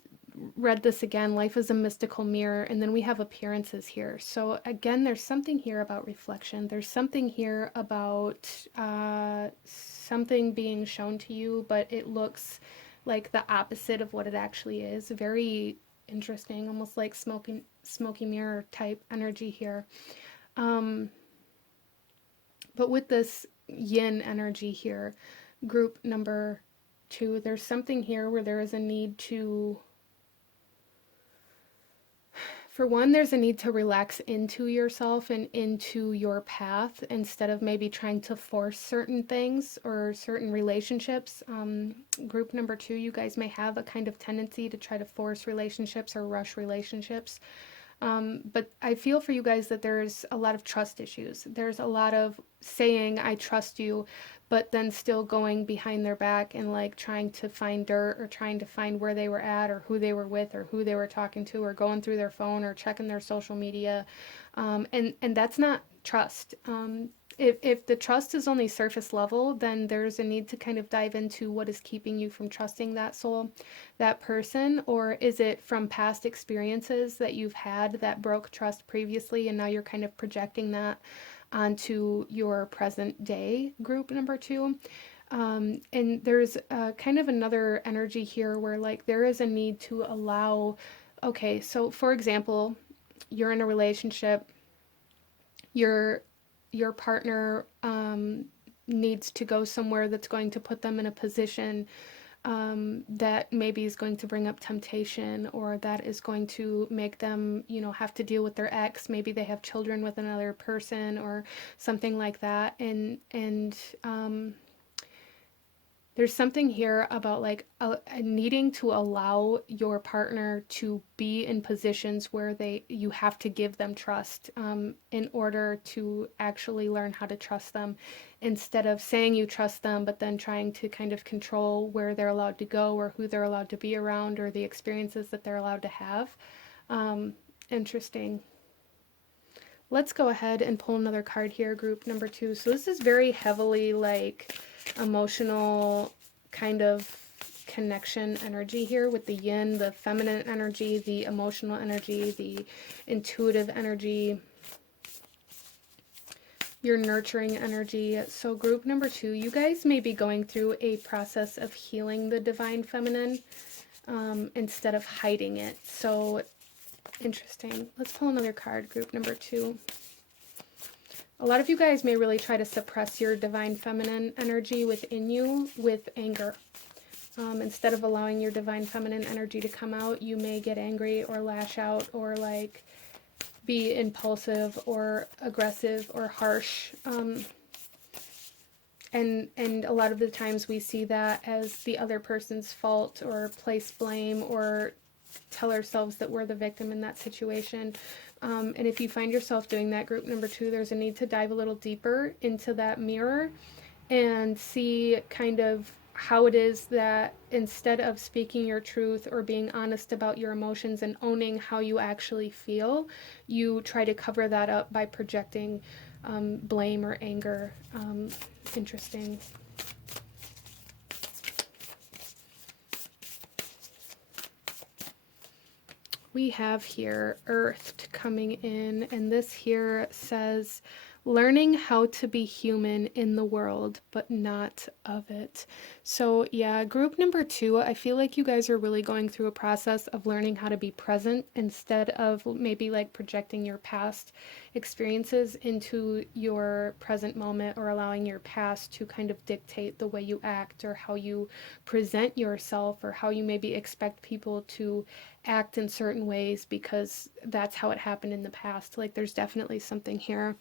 read this again. Life is a mystical mirror, and then we have appearances here. So again, there's something here about reflection. There's something here about something being shown to you, but it looks like the opposite of what it actually is. Very interesting, almost like smoky mirror type energy here. But with this yin energy here, group number two, there's something here where there is a need to, for one, there's a need to relax into yourself and into your path instead of maybe trying to force certain things or certain relationships. Group number two, you guys may have a kind of tendency to try to force relationships or rush relationships. But I feel for you guys that there's a lot of trust issues. There's a lot of saying, I trust you, but then still going behind their back and like trying to find dirt or trying to find where they were at or who they were with or who they were talking to or going through their phone or checking their social media. And that's not trust. if the trust is only surface level, then there's a need to kind of dive into what is keeping you from trusting that soul, that person, or is it from past experiences that you've had that broke trust previously and now you're kind of projecting that onto your present day, group number two. And there's kind of another energy here where like there is a need to allow, okay, so for example, you're in a relationship, your your partner needs to go somewhere that's going to put them in a position that maybe is going to bring up temptation, or that is going to make them, you know, have to deal with their ex. Maybe they have children with another person or something like that. And there's something here about like needing to allow your partner to be in positions where you have to give them trust in order to actually learn how to trust them, instead of saying you trust them but then trying to kind of control where they're allowed to go or who they're allowed to be around or the experiences that they're allowed to have. Interesting. Let's go ahead and pull another card here, group number two. So this is very heavily like emotional kind of connection energy here with the yin, the feminine energy, the emotional energy, the intuitive energy, your nurturing energy. So group number two, you guys may be going through a process of healing the divine feminine instead of hiding it. So interesting. Let's pull another card, group number two. A lot of you guys may really try to suppress your divine feminine energy within you with anger. Instead of allowing your divine feminine energy to come out, you may get angry or lash out or like be impulsive or aggressive or harsh. And a lot of the times we see that as the other person's fault, or place blame, or tell ourselves that we're the victim in that situation. And if you find yourself doing that, group number two, there's a need to dive a little deeper into that mirror and see kind of how it is that instead of speaking your truth or being honest about your emotions and owning how you actually feel, you try to cover that up by projecting blame or anger. Interesting. We have here Earthed coming in, and this here says learning how to be human in the world but not of it. So yeah, group number two, I feel like you guys are really going through a process of learning how to be present instead of maybe like projecting your past experiences into your present moment, or allowing your past to kind of dictate the way you act or how you present yourself, or how you maybe expect people to act in certain ways because that's how it happened in the past. Like there's definitely something here,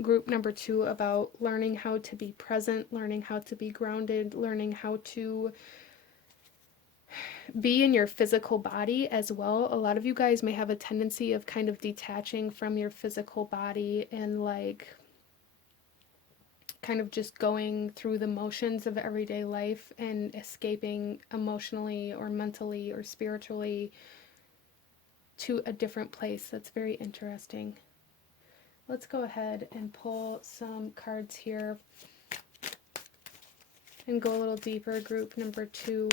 group number two, about learning how to be present, learning how to be grounded, learning how to be in your physical body as well. A lot of you guys may have a tendency of kind of detaching from your physical body and like kind of just going through the motions of everyday life and escaping emotionally or mentally or spiritually to a different place. That's very interesting. Let's go ahead and pull some cards here and go a little deeper, group number two,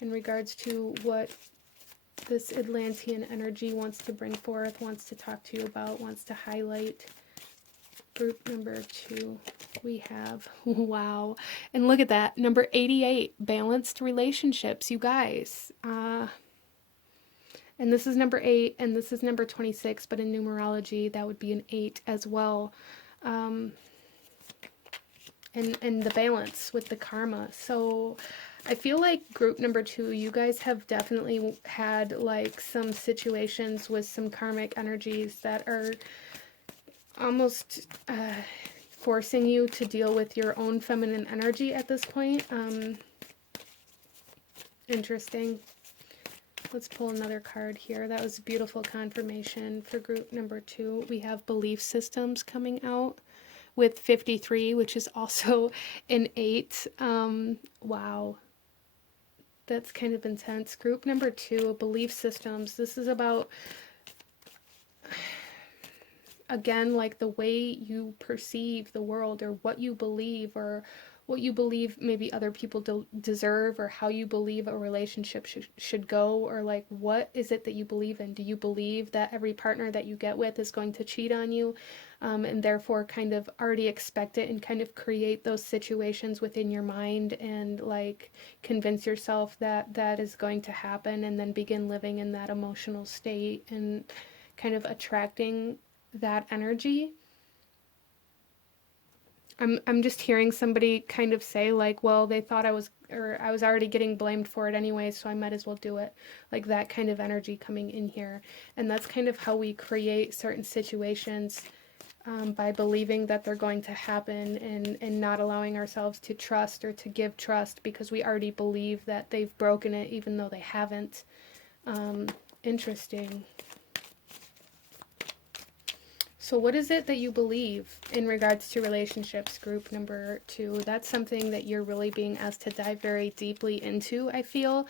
in regards to what this Atlantean energy wants to bring forth, wants to talk to you about, wants to highlight. Group number two, we have, wow, and look at that, number 88, balanced relationships, you guys. And this is number 8, and this is number 26, but in numerology, that would be an 8 as well. And the balance with the karma. So I feel like group number two, you guys have definitely had like some situations with some karmic energies that are almost forcing you to deal with your own feminine energy at this point. Interesting. Let's pull another card here. That was beautiful confirmation for group number two. We have belief systems coming out with 53, which is also an 8. Wow. That's kind of intense. Group number two, belief systems. This is about again, like the way you perceive the world, or what you believe, or what you believe maybe other people deserve, or how you believe a relationship should go, or like what is it that you believe in? Do you believe that every partner that you get with is going to cheat on you, and therefore kind of already expect it and kind of create those situations within your mind, and like convince yourself that that is going to happen, and then begin living in that emotional state and kind of attracting that energy? I'm just hearing somebody kind of say like, well, they thought I was, or I was already getting blamed for it anyway, so I might as well do it. Like that kind of energy coming in here. And that's kind of how we create certain situations, by believing that they're going to happen, and not allowing ourselves to trust or to give trust because we already believe that they've broken it even though they haven't. Interesting. So what is it that you believe in regards to relationships, group number 2? That's something that you're really being asked to dive very deeply into, I feel.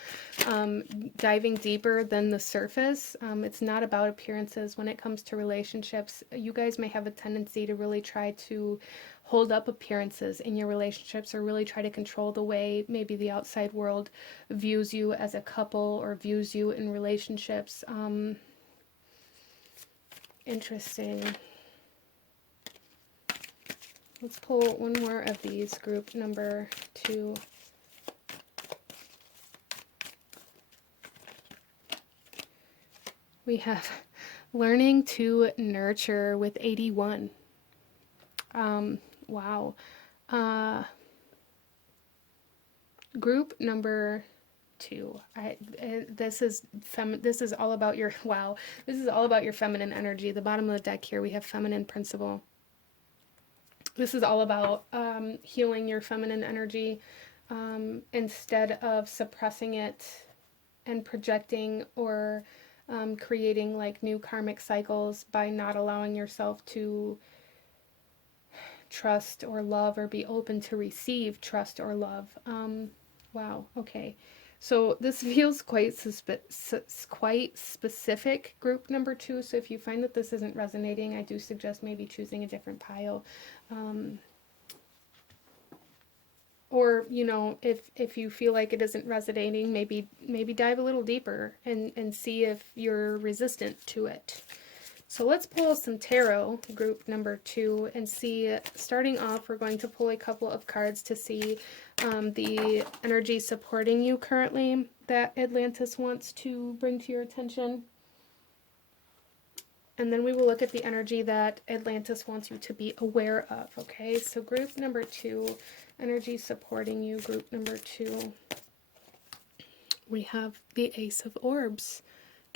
Diving deeper than the surface. It's not about appearances when it comes to relationships. You guys may have a tendency to really try to hold up appearances in your relationships, or really try to control the way maybe the outside world views you as a couple, or views you in relationships. Interesting. Let's pull one more of these, group number 2. We have learning to nurture with 81. Wow. Group number 2. This is all about your, wow, this is all about your feminine energy. The bottom of the deck here, we have feminine principle. This is all about healing your feminine energy, instead of suppressing it and projecting, or creating like new karmic cycles by not allowing yourself to trust or love, or be open to receive trust or love. Wow, okay. So this feels quite specific, group number 2. So if you find that this isn't resonating, I do suggest maybe choosing a different pile. Or, you know, if you feel like it isn't resonating, maybe dive a little deeper and see if you're resistant to it. So let's pull some tarot, group number 2, and see, starting off, we're going to pull a couple of cards to see the energy supporting you currently that Atlantis wants to bring to your attention. And then we will look at the energy that Atlantis wants you to be aware of, okay? So group number 2, energy supporting you, group number 2. We have the Ace of Orbs.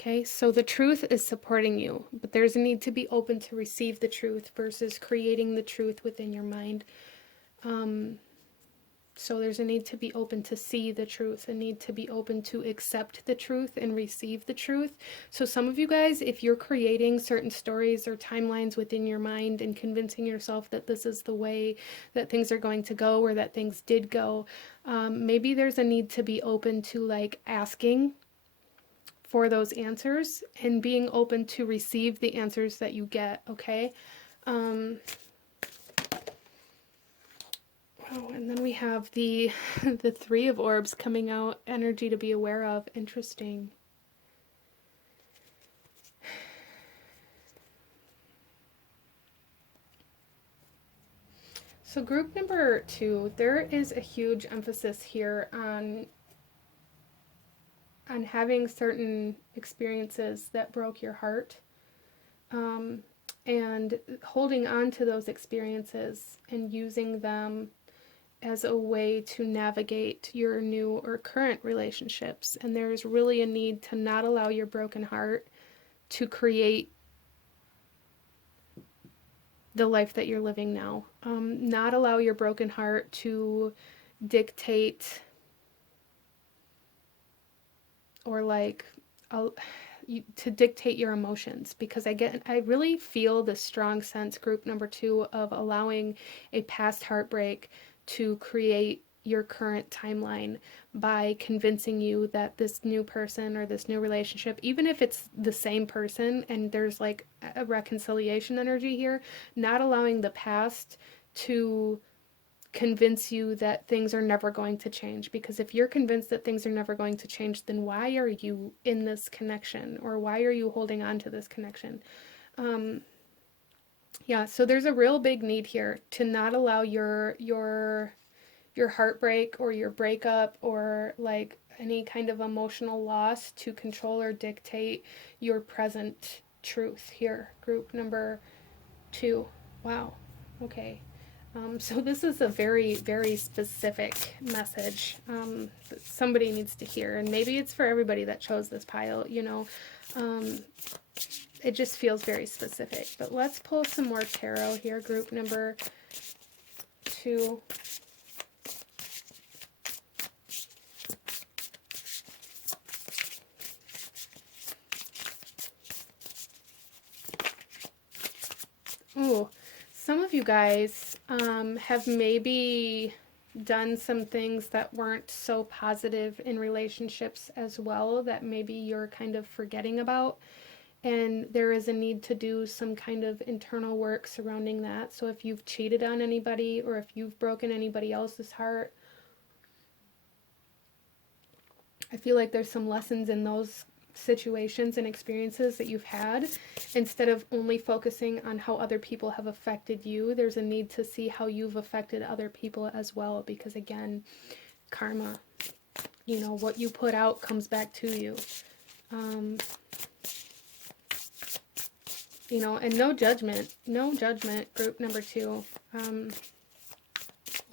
Okay, so the truth is supporting you, but there's a need to be open to receive the truth versus creating the truth within your mind. So there's a need to be open to see the truth, a need to be open to accept the truth and receive the truth. So some of you guys, if you're creating certain stories or timelines within your mind and convincing yourself that this is the way that things are going to go, or that things did go, maybe there's a need to be open to like asking for those answers and being open to receive the answers that you get, okay? Oh, and then we have the the Three of Orbs coming out, energy to be aware of. Interesting. So group number 2, there is a huge emphasis here on having certain experiences that broke your heart, and holding on to those experiences and using them as a way to navigate your new or current relationships. And there's really a need to not allow your broken heart to create the life that you're living now. Not allow your broken heart to dictate, or like to dictate your emotions, because I really feel this strong sense, group number 2, of allowing a past heartbreak to create your current timeline by convincing you that this new person or this new relationship, even if it's the same person and there's like a reconciliation energy here, not allowing the past to convince you that things are never going to change. Because if you're convinced that things are never going to change, then why are you in this connection, or why are you holding on to this connection? Yeah, so there's a real big need here to not allow your heartbreak or your breakup or like any kind of emotional loss to control or dictate your present truth here. Group number 2. Wow. Okay. So this is a very, very specific message that somebody needs to hear, and maybe it's for everybody that chose this pile, you know. It just feels very specific. But let's pull some more tarot here, group number 2. Ooh, some of you guys have maybe done some things that weren't so positive in relationships as well, that maybe you're kind of forgetting about. And there is a need to do some kind of internal work surrounding that. So if you've cheated on anybody, or if you've broken anybody else's heart, I feel like there's some lessons in those situations and experiences that you've had. Instead of only focusing on how other people have affected you, there's a need to see how you've affected other people as well. Because again, karma, you know, what you put out comes back to you. You know, and no judgment, group number 2.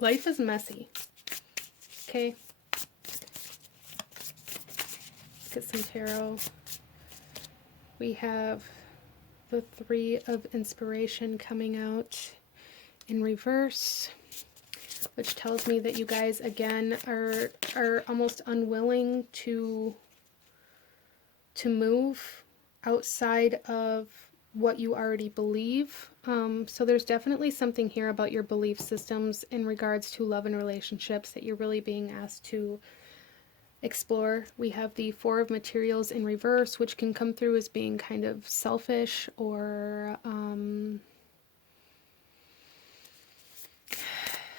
Life is messy, okay? Let's get some tarot. We have the 3 of Inspiration coming out in reverse, which tells me that you guys, again, are almost unwilling to move outside of what you already believe. So there's definitely something here about your belief systems in regards to love and relationships that you're really being asked to explore. We have the 4 of Materials in reverse, which can come through as being kind of selfish or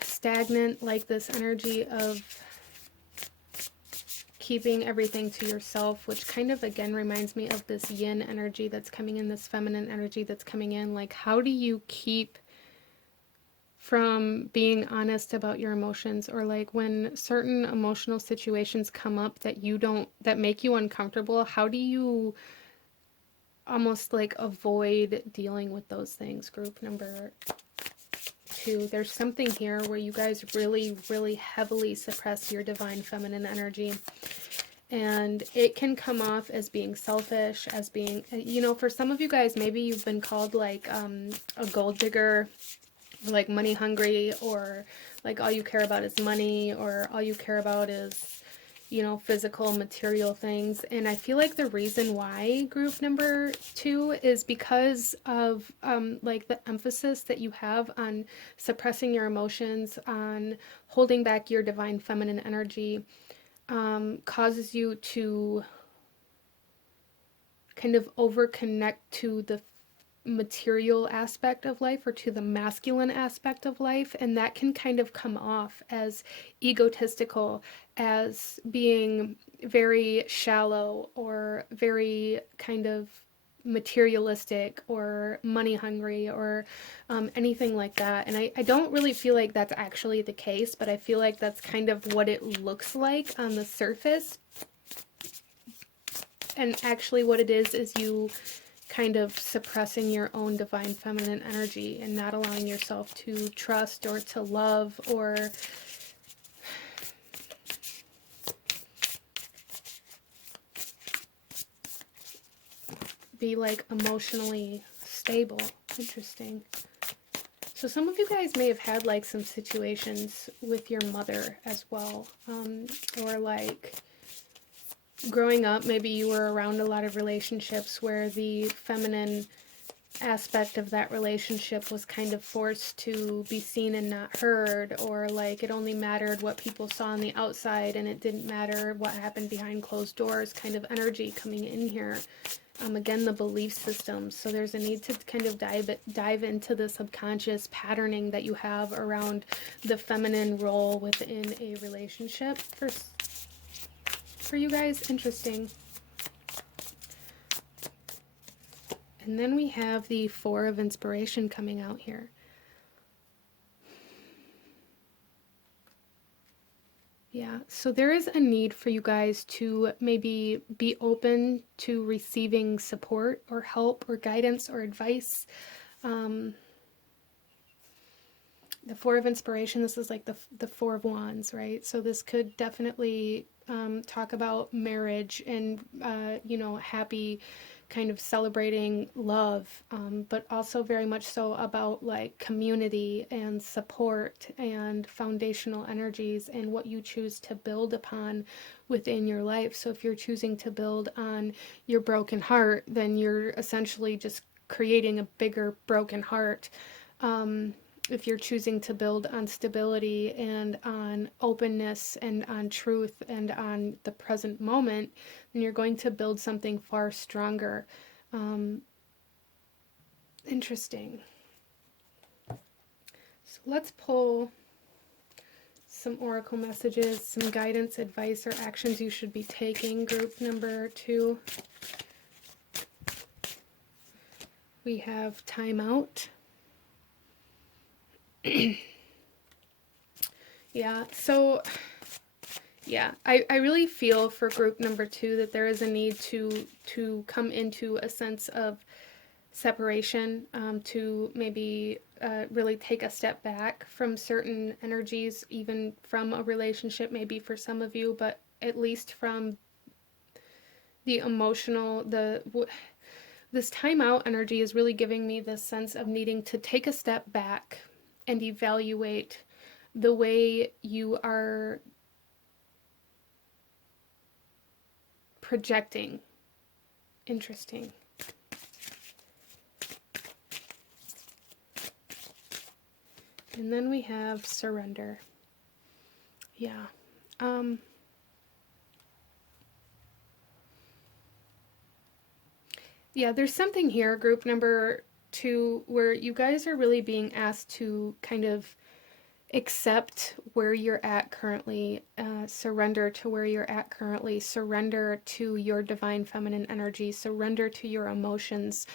stagnant, like this energy of keeping everything to yourself, which kind of again reminds me of this yin energy that's coming in, this feminine energy that's coming in. Like, how do you keep from being honest about your emotions, or like when certain emotional situations come up that that make you uncomfortable, how do you almost like avoid dealing with those things? Group number 2. There's something here where you guys really, really heavily suppress your divine feminine energy. And it can come off as being selfish, as being, you know, for some of you guys, maybe you've been called like a gold digger, or like money hungry, or like all you care about is money, or all you care about is, you know, physical, material things. And I feel like the reason why, group number 2, is because of like the emphasis that you have on suppressing your emotions, on holding back your divine feminine energy, causes you to kind of overconnect to the material aspect of life, or to the masculine aspect of life, and that can kind of come off as egotistical, as being very shallow, or very kind of materialistic, or money hungry, or anything like that. And I don't really feel like that's actually the case, but I feel like that's kind of what it looks like on the surface. And actually what it is you kind of suppressing your own divine feminine energy and not allowing yourself to trust or to love or be like emotionally stable. Interesting. So some of you guys may have had like some situations with your mother as well, or like growing up, maybe you were around a lot of relationships where the feminine aspect of that relationship was kind of forced to be seen and not heard, or like it only mattered what people saw on the outside and it didn't matter what happened behind closed doors kind of energy coming in here. Again, the belief systems. So there's a need to kind of dive into the subconscious patterning that you have around the feminine role within a relationship for you guys. Interesting. And then we have the Four of Inspiration coming out here. Yeah, so there is a need for you guys to maybe be open to receiving support or help or guidance or advice. The Four of Inspiration, this is like the Four of Wands, right? So this could definitely talk about marriage and, happy kind of celebrating love, but also very much so about like community and support and foundational energies and what you choose to build upon within your life. So if you're choosing to build on your broken heart, then you're essentially just creating a bigger broken heart. If you're choosing to build on stability and on openness and on truth and on the present moment, then you're going to build something far stronger. Interesting. So let's pull some oracle messages, some guidance, advice, or actions you should be taking. Group number 2. We have timeout. Yeah, so yeah, I really feel for group number 2 that there is a need to come into a sense of separation, to maybe really take a step back from certain energies, even from a relationship, maybe for some of you, but at least from the emotional, this timeout energy is really giving me this sense of needing to take a step back and evaluate the way you are projecting. Interesting. And then we have surrender. Yeah. Yeah, there's something here, group number 2, where you guys are really being asked to kind of accept where you're at currently, surrender to where you're at currently, surrender to your divine feminine energy, surrender to your emotions,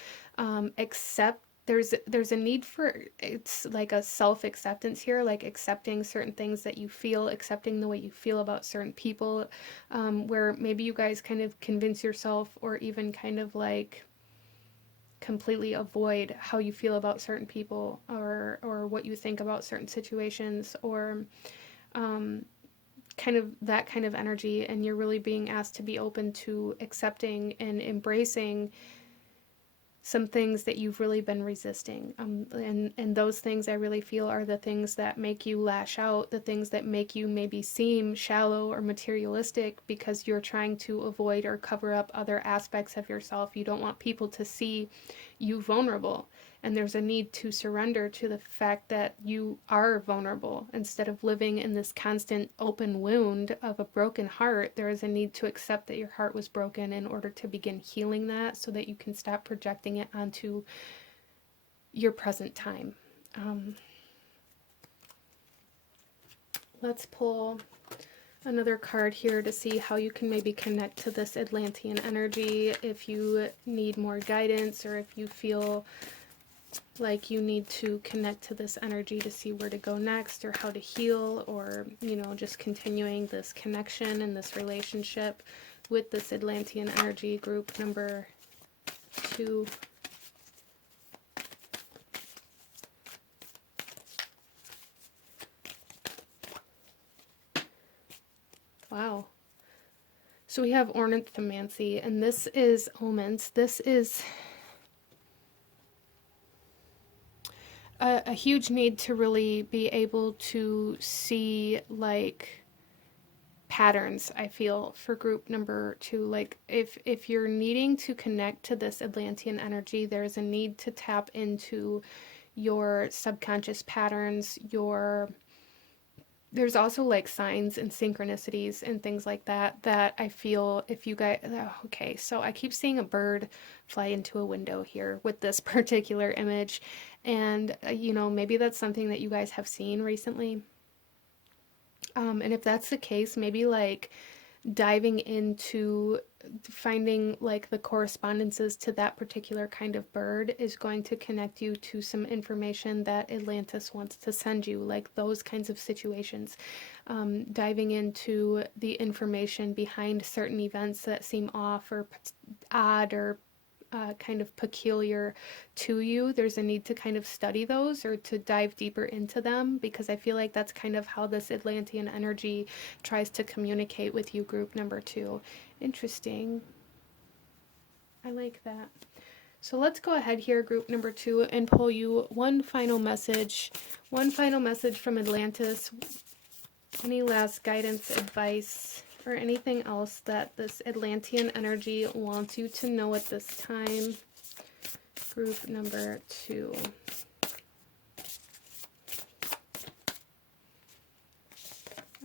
accept. There's a need for, it's like a self-acceptance here, like accepting certain things that you feel, accepting the way you feel about certain people, where maybe you guys kind of convince yourself or even kind of like completely avoid how you feel about certain people or what you think about certain situations, or kind of that kind of energy, and you're really being asked to be open to accepting and embracing some things that you've really been resisting. And those things I really feel are the things that make you lash out, the things that make you maybe seem shallow or materialistic because you're trying to avoid or cover up other aspects of yourself. You don't want people to see you vulnerable. And there's a need to surrender to the fact that you are vulnerable. Instead of living in this constant open wound of a broken heart, there is a need to accept that your heart was broken in order to begin healing that, so that you can stop projecting it onto your present time. Let's pull another card here to see how you can maybe connect to this Atlantean energy if you need more guidance, or if you feel like you need to connect to this energy to see where to go next, or how to heal, or just continuing this connection and this relationship with this Atlantean energy. Group number 2. Wow. So we have ornithomancy, and this is omens. This is a huge need to really be able to see like patterns, I feel, for group number 2. Like if you're needing to connect to this Atlantean energy, there's a need to tap into your subconscious patterns, there's also like signs and synchronicities and things like that that I feel if you guys, okay, so I keep seeing a bird fly into a window here with this particular image, and maybe that's something that you guys have seen recently. And if that's the case, maybe like diving into finding like the correspondences to that particular kind of bird is going to connect you to some information that Atlantis wants to send you, like those kinds of situations. Diving into the information behind certain events that seem off or odd or kind of peculiar to you, there's a need to kind of study those or to dive deeper into them, because I feel like that's kind of how this Atlantean energy tries to communicate with you, group number 2. Interesting. I like that. So let's go ahead here, group number 2, and pull you one final message from Atlantis. Any last guidance, advice, or anything else that this Atlantean energy wants you to know at this time? Group number 2.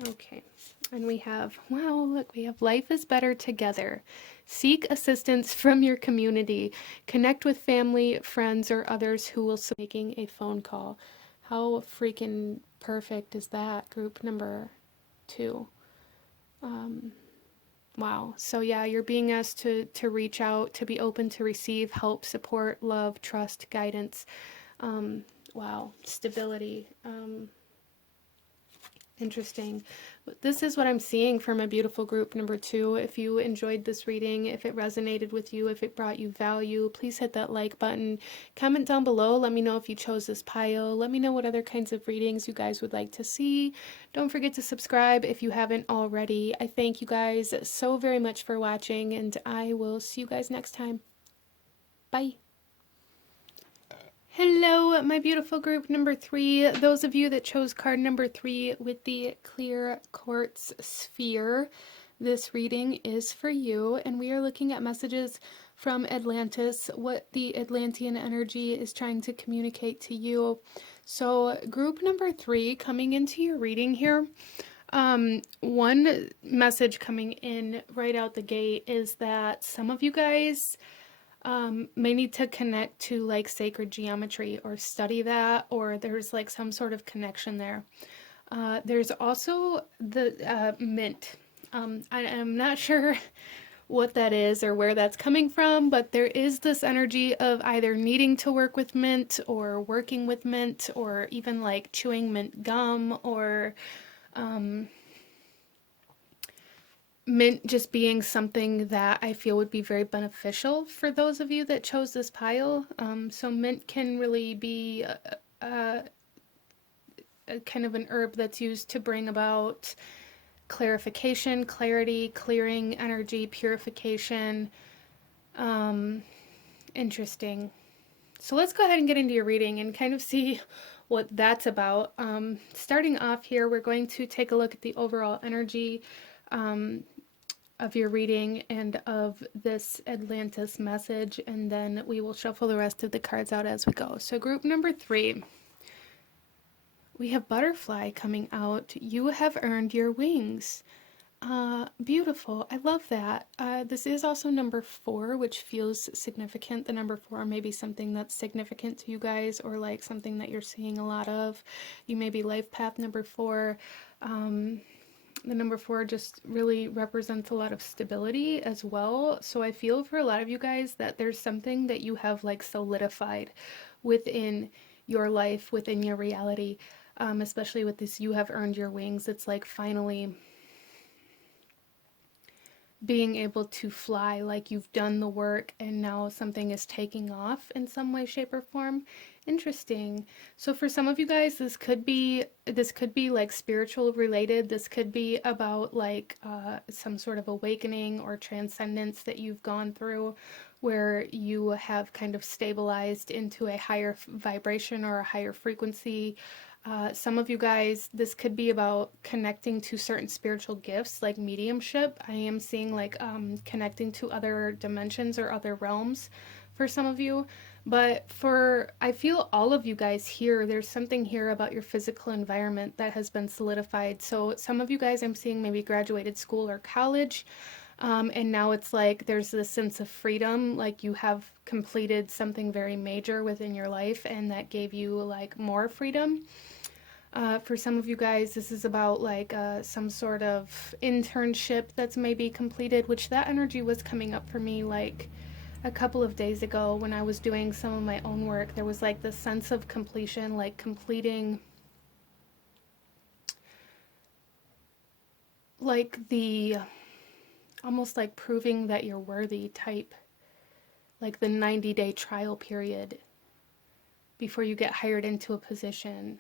Okay, and we have, wow, look, we have life is better together. Seek assistance from your community. Connect with family, friends, or others who will support making a phone call. How freaking perfect is that, group number 2? Wow. So yeah, you're being asked to reach out, to be open to receive help, support, love, trust, guidance. Wow. Stability. Interesting. This is what I'm seeing for my beautiful group number 2. If you enjoyed this reading, if it resonated with you, if it brought you value, please hit that like button. Comment down below. Let me know if you chose this pile. Let me know what other kinds of readings you guys would like to see. Don't forget to subscribe if you haven't already. I thank you guys so very much for watching, and I will see you guys next time. Bye. Hello, my beautiful group number 3. Those of you that chose card number 3 with the clear quartz sphere, this reading is for you, and we are looking at messages from Atlantis, what the Atlantean energy is trying to communicate to you. So group number 3, coming into your reading here, one message coming in right out the gate is that some of you guys may need to connect to like sacred geometry or study that, or there's like some sort of connection there. There's also the mint. I'm not sure what that is or where that's coming from, but there is this energy of either needing to work with mint or working with mint, or even like chewing mint gum, or mint just being something that I feel would be very beneficial for those of you that chose this pile. So mint can really be a kind of an herb that's used to bring about clarification, clarity, clearing energy, purification. Interesting. So let's go ahead and get into your reading and kind of see what that's about. Starting off here, we're going to take a look at the overall energy of your reading and of this Atlantis message, and then we will shuffle the rest of the cards out as we go. So group number 3, we have butterfly coming out. You have earned your wings. Beautiful. I love that. This is also number 4, which feels significant. The number 4 may be something that's significant to you guys, or like something that you're seeing a lot of. You may be life path number 4. The number 4 just really represents a lot of stability as well. So I feel for a lot of you guys that there's something that you have like solidified within your life, within your reality, especially with this you have earned your wings. It's like finally being able to fly, like you've done the work and now something is taking off in some way, shape, or form. Interesting. So for some of you guys, this could be like spiritual related. This could be about like some sort of awakening or transcendence that you've gone through, where you have kind of stabilized into a higher vibration or a higher frequency. Some of you guys, this could be about connecting to certain spiritual gifts like mediumship. I am seeing like connecting to other dimensions or other realms for some of you. But for, I feel all of you guys here, there's something here about your physical environment that has been solidified. So some of you guys I'm seeing maybe graduated school or college. And now it's like there's this sense of freedom, like you have completed something very major within your life, and that gave you like more freedom. For some of you guys, this is about like some sort of internship that's maybe completed, which that energy was coming up for me like a couple of days ago when I was doing some of my own work. There was like this sense of completion, like completing like the almost like proving that you're worthy type, like the 90-day trial period before you get hired into a position.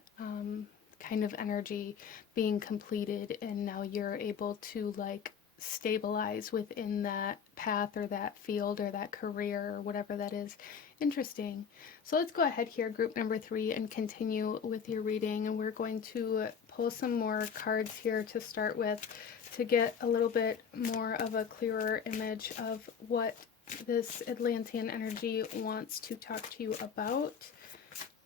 Kind of energy being completed, and now you're able to like stabilize within that path or that field or that career or whatever that is. Interesting. So let's go ahead here, group number 3, and continue with your reading, and we're going to pull some more cards here to start with to get a little bit more of a clearer image of what this Atlantean energy wants to talk to you about,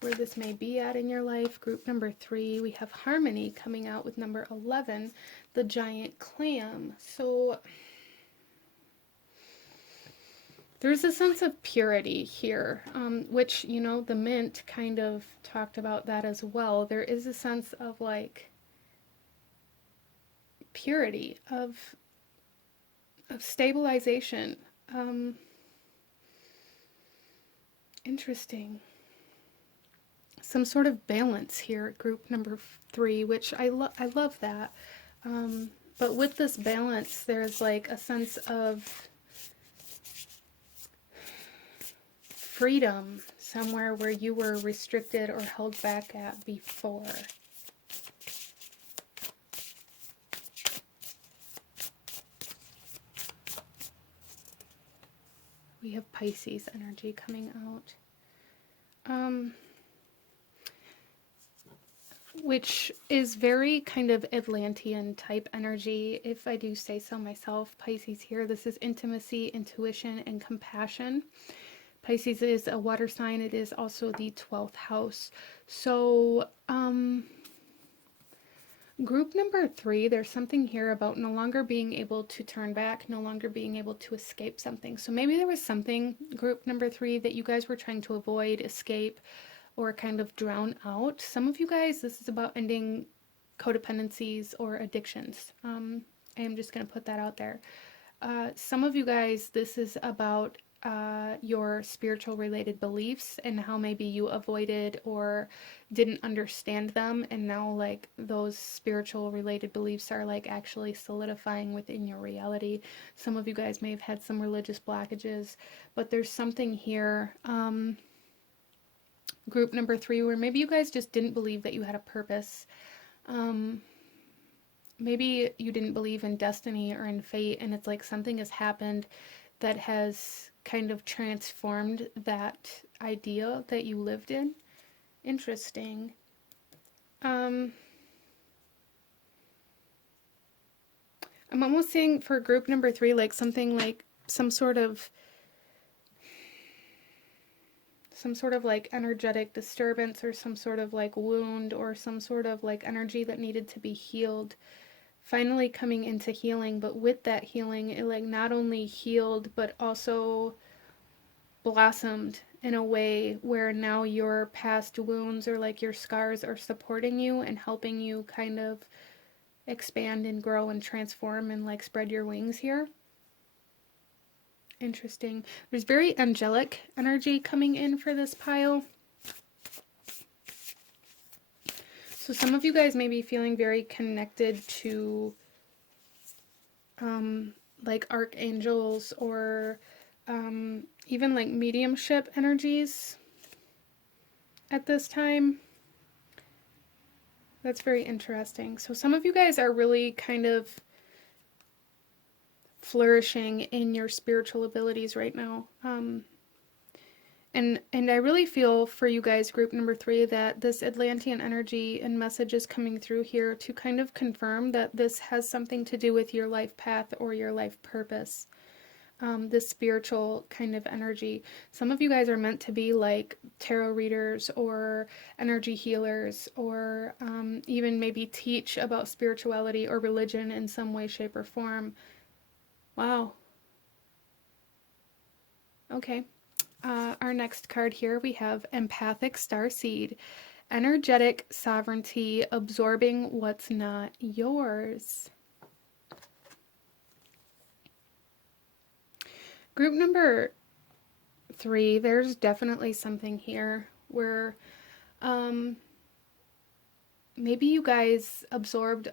where this may be at in your life. Group number 3, we have Harmony coming out with number 11, the giant clam. So there's a sense of purity here, which, you know, the Mint kind of talked about that as well. There is a sense of like purity, of stabilization. Interesting. Some sort of balance here at group number 3, which I love that. But with this balance, there's like a sense of freedom somewhere where you were restricted or held back at before. We have Pisces energy coming out. Which is very kind of Atlantean type energy, if I do say so myself. Pisces here, this is intimacy, intuition, and compassion. Pisces is a water sign. It is also the 12th house. So, group number 3, there's something here about no longer being able to turn back, no longer being able to escape something. So maybe there was something, group number 3, that you guys were trying to avoid, escape, or kind of drown out. Some of you guys, this is about ending codependencies or addictions. I am just going to put that out there. Some of you guys, this is about your spiritual related beliefs and how maybe you avoided or didn't understand them, and now like those spiritual related beliefs are like actually solidifying within your reality. Some of you guys may have had some religious blockages, but there's something here, group number 3, where maybe you guys just didn't believe that you had a purpose. Maybe you didn't believe in destiny or in fate, and it's like something has happened that has kind of transformed that idea that you lived in. Interesting. I'm almost seeing for group number 3, like something like some sort of like energetic disturbance or some sort of like wound or some sort of like energy that needed to be healed, finally coming into healing. But with that healing, it like not only healed but also blossomed in a way where now your past wounds or like your scars are supporting you and helping you kind of expand and grow and transform and like spread your wings here. Interesting. There's very angelic energy coming in for this pile. So some of you guys may be feeling very connected to like archangels or even like mediumship energies at this time. That's very interesting. So some of you guys are really kind of flourishing in your spiritual abilities right now. And I really feel for you guys, group number 3, that this Atlantean energy and message is coming through here to kind of confirm that this has something to do with your life path or your life purpose. This spiritual kind of energy. Some of you guys are meant to be like tarot readers or energy healers, or even maybe teach about spirituality or religion in some way, shape, or form. Wow. Okay. Our next card here, we have Empathic Starseed. Energetic sovereignty, absorbing what's not yours. Group number 3, there's definitely something here where maybe you guys absorbed.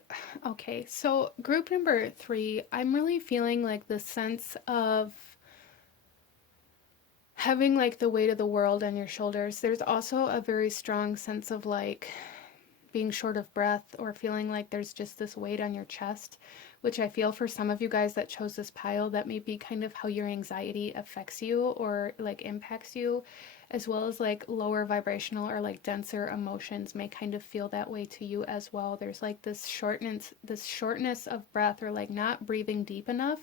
Okay, so group number 3, I'm really feeling like the sense of having like the weight of the world on your shoulders. There's also a very strong sense of like being short of breath or feeling like there's just this weight on your chest, which I feel for some of you guys that chose this pile, that may be kind of how your anxiety affects you or like impacts you, as well as like lower vibrational or like denser emotions may kind of feel that way to you as well. There's like this shortness of breath, or like not breathing deep enough.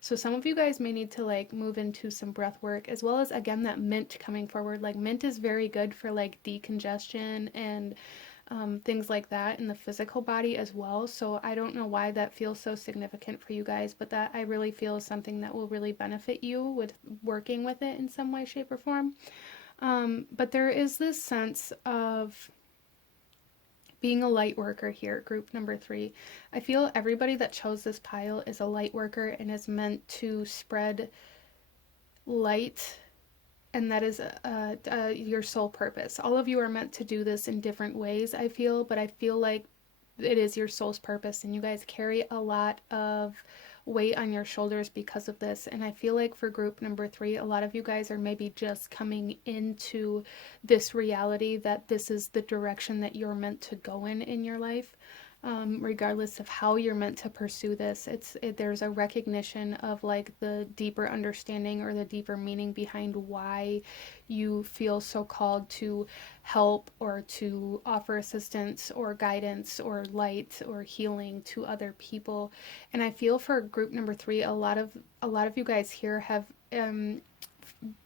So some of you guys may need to like move into some breath work, as well as again that mint coming forward. Like mint is very good for like decongestion and things like that in the physical body as well. So I don't know why that feels so significant for you guys, but that I really feel is something that will really benefit you with working with it in some way, shape, or form. But there is this sense of being a light worker here, group number 3. I feel everybody that chose this pile is a light worker and is meant to spread light, and that is your sole purpose. All of you are meant to do this in different ways, I feel, but I feel like it is your soul's purpose, and you guys carry a lot of weight on your shoulders because of this. And I feel like for group number 3, a lot of you guys are maybe just coming into this reality that this is the direction that you're meant to go in your life. Regardless of how you're meant to pursue this, there's a recognition of like the deeper understanding or the deeper meaning behind why you feel so called to help or to offer assistance or guidance or light or healing to other people. And I feel for group number 3, a lot of you guys here have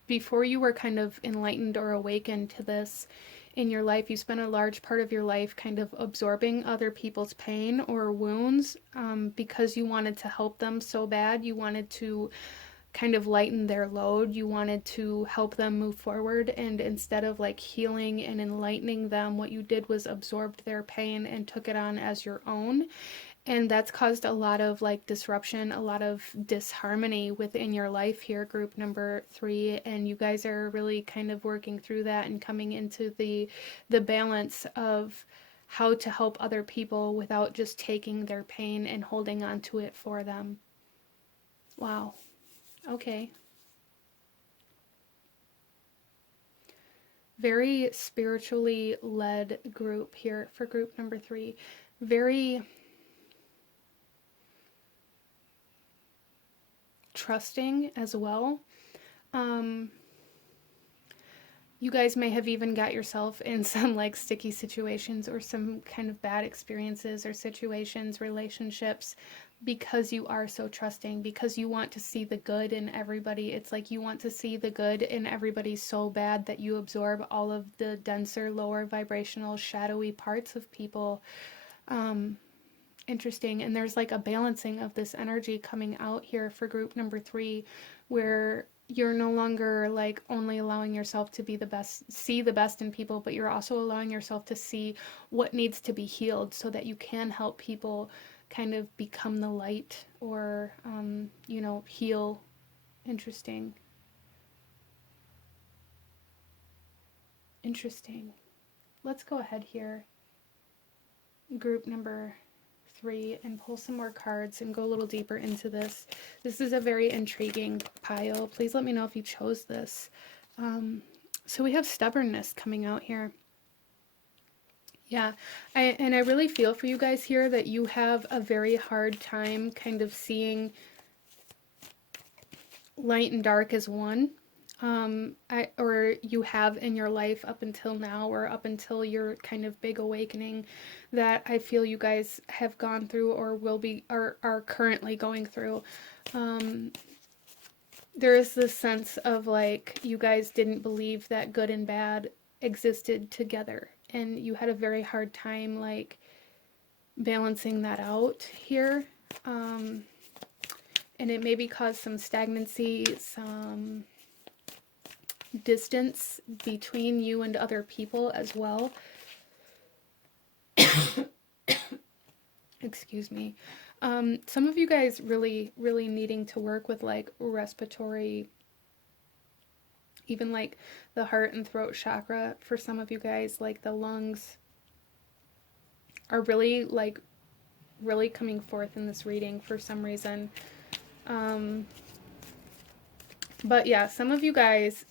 before you were kind of enlightened or awakened to this in your life, you spent a large part of your life kind of absorbing other people's pain or wounds, because you wanted to help them so bad. You wanted to kind of lighten their load. You wanted to help them move forward. And instead of like healing and enlightening them, what you did was absorbed their pain and took it on as your own. And that's caused a lot of like disruption, a lot of disharmony within your life here, group number 3. And you guys are really kind of working through that and coming into the balance of how to help other people without just taking their pain and holding on to it for them. Wow. Okay. Very spiritually led group here for group number 3. Very trusting as well. You guys may have even got yourself in some like sticky situations or some kind of bad experiences or situations, relationships, because you are so trusting, because you want to see the good in everybody. It's like you want to see the good in everybody so bad that you absorb all of the denser, lower vibrational, shadowy parts of people. Interesting. And there's like a balancing of this energy coming out here for group number 3, where you're no longer like only allowing yourself to be the best, see the best in people, but you're also allowing yourself to see what needs to be healed so that you can help people kind of become the light or, heal. Interesting. Interesting. Let's go ahead here, group number 3, and pull some more cards and go a little deeper into this. This is a very intriguing pile. Please let me know if you chose this. So we have stubbornness coming out here. Yeah, I really feel for you guys here that you have a very hard time kind of seeing light and dark as one. or you have in your life up until now, or up until your kind of big awakening that I feel you guys have gone through or will be, or are currently going through. Um, there is this sense of like you guys didn't believe that good and bad existed together, and you had a very hard time like balancing that out here. And it maybe caused some stagnancy, some distance between you and other people as well. Excuse me. Some of you guys really, really needing to work with like respiratory, even like the heart and throat chakra. For some of you guys, like the lungs are really like really coming forth in this reading for some reason. But yeah, some of you guys,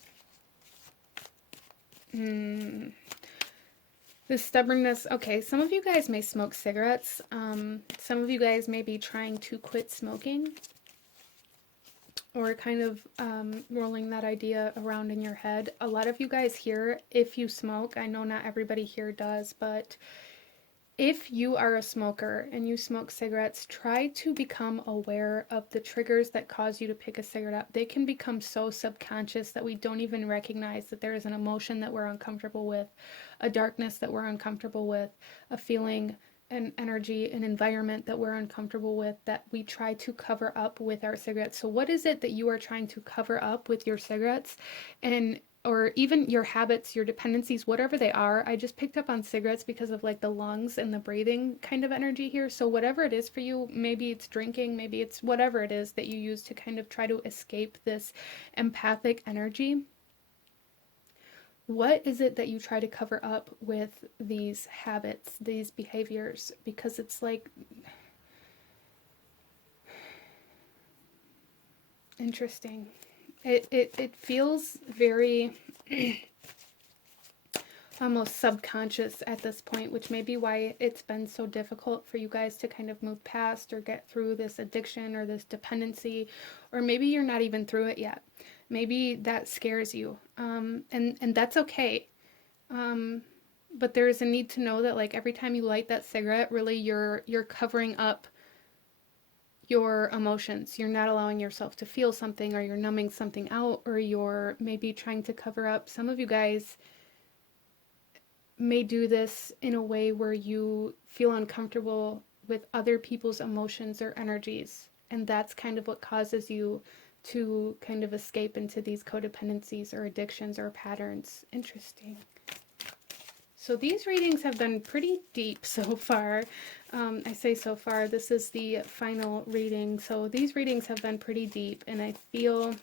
the stubbornness, okay, some of you guys may smoke cigarettes. Some of you guys may be trying to quit smoking, or kind of rolling that idea around in your head. A lot of you guys here, if you smoke, I know not everybody here does, but if you are a smoker and you smoke cigarettes, try to become aware of the triggers that cause you to pick a cigarette up. They can become so subconscious that we don't even recognize that there is an emotion that we're uncomfortable with, a darkness that we're uncomfortable with, a feeling, an energy, an environment that we're uncomfortable with that we try to cover up with our cigarettes. So what is it that you are trying to cover up with your cigarettes? And or even your habits, your dependencies, whatever they are. I just picked up on cigarettes because of like the lungs and the breathing kind of energy here. So whatever it is for you, maybe it's drinking, maybe it's whatever it is that you use to kind of try to escape this empathic energy. What is it that you try to cover up with these habits, these behaviors? Because it's like interesting. It feels very almost subconscious at this point, which may be why it's been so difficult for you guys to kind of move past or get through this addiction or this dependency, or maybe you're not even through it yet. Maybe that scares you, and that's okay. But there's a need to know that like every time you light that cigarette, really you're covering up your emotions. You're not allowing yourself to feel something, or you're numbing something out, or you're maybe trying to cover up. Some of you guys may do this in a way where you feel uncomfortable with other people's emotions or energies, and that's kind of what causes you to kind of escape into these codependencies or addictions or patterns. Interesting. So these readings have been pretty deep so far. I say so far, this is the final reading. So these readings have been pretty deep, and I feel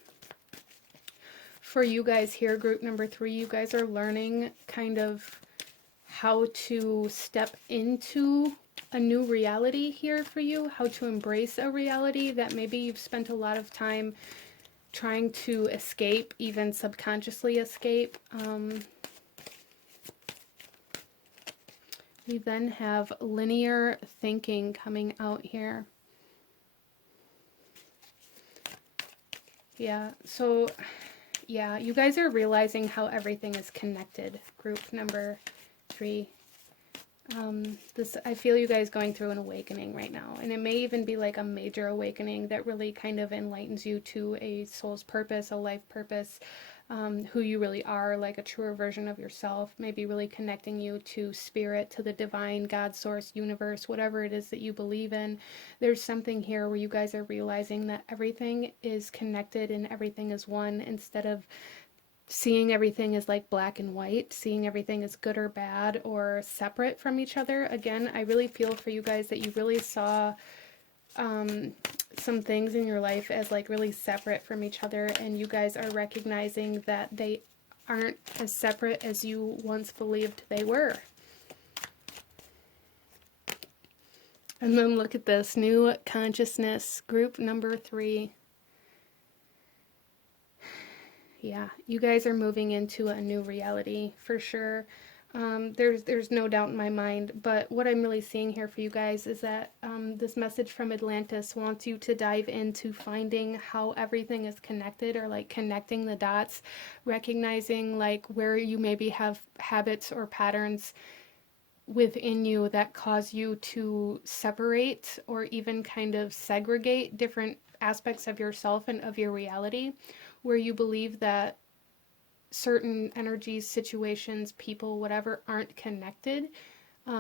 for you guys here, group number 3, you guys are learning kind of how to step into a new reality here for you, how to embrace a reality that maybe you've spent a lot of time trying to escape, even subconsciously escape. We then have linear thinking coming out here. Yeah, so yeah, you guys are realizing how everything is connected, group number 3. I feel you guys going through an awakening right now, and it may even be like a major awakening that really kind of enlightens you to a soul's purpose, a life purpose, who you really are, like a truer version of yourself, maybe really connecting you to spirit, to the divine, God, source, universe, whatever it is that you believe in. There's something here where you guys are realizing that everything is connected and everything is one, instead of seeing everything as like black and white, seeing everything as good or bad or separate from each other. Again, I really feel for you guys that you really saw some things in your life as like really separate from each other, and you guys are recognizing that they aren't as separate as you once believed they were. And then look at this, new consciousness, group number 3. Yeah, you guys are moving into a new reality for sure. There's no doubt in my mind, but what I'm really seeing here for you guys is that this message from Atlantis wants you to dive into finding how everything is connected, or like connecting the dots, recognizing like where you maybe have habits or patterns within you that cause you to separate or even kind of segregate different aspects of yourself and of your reality, where you believe that certain energies, situations, people, whatever, aren't connected.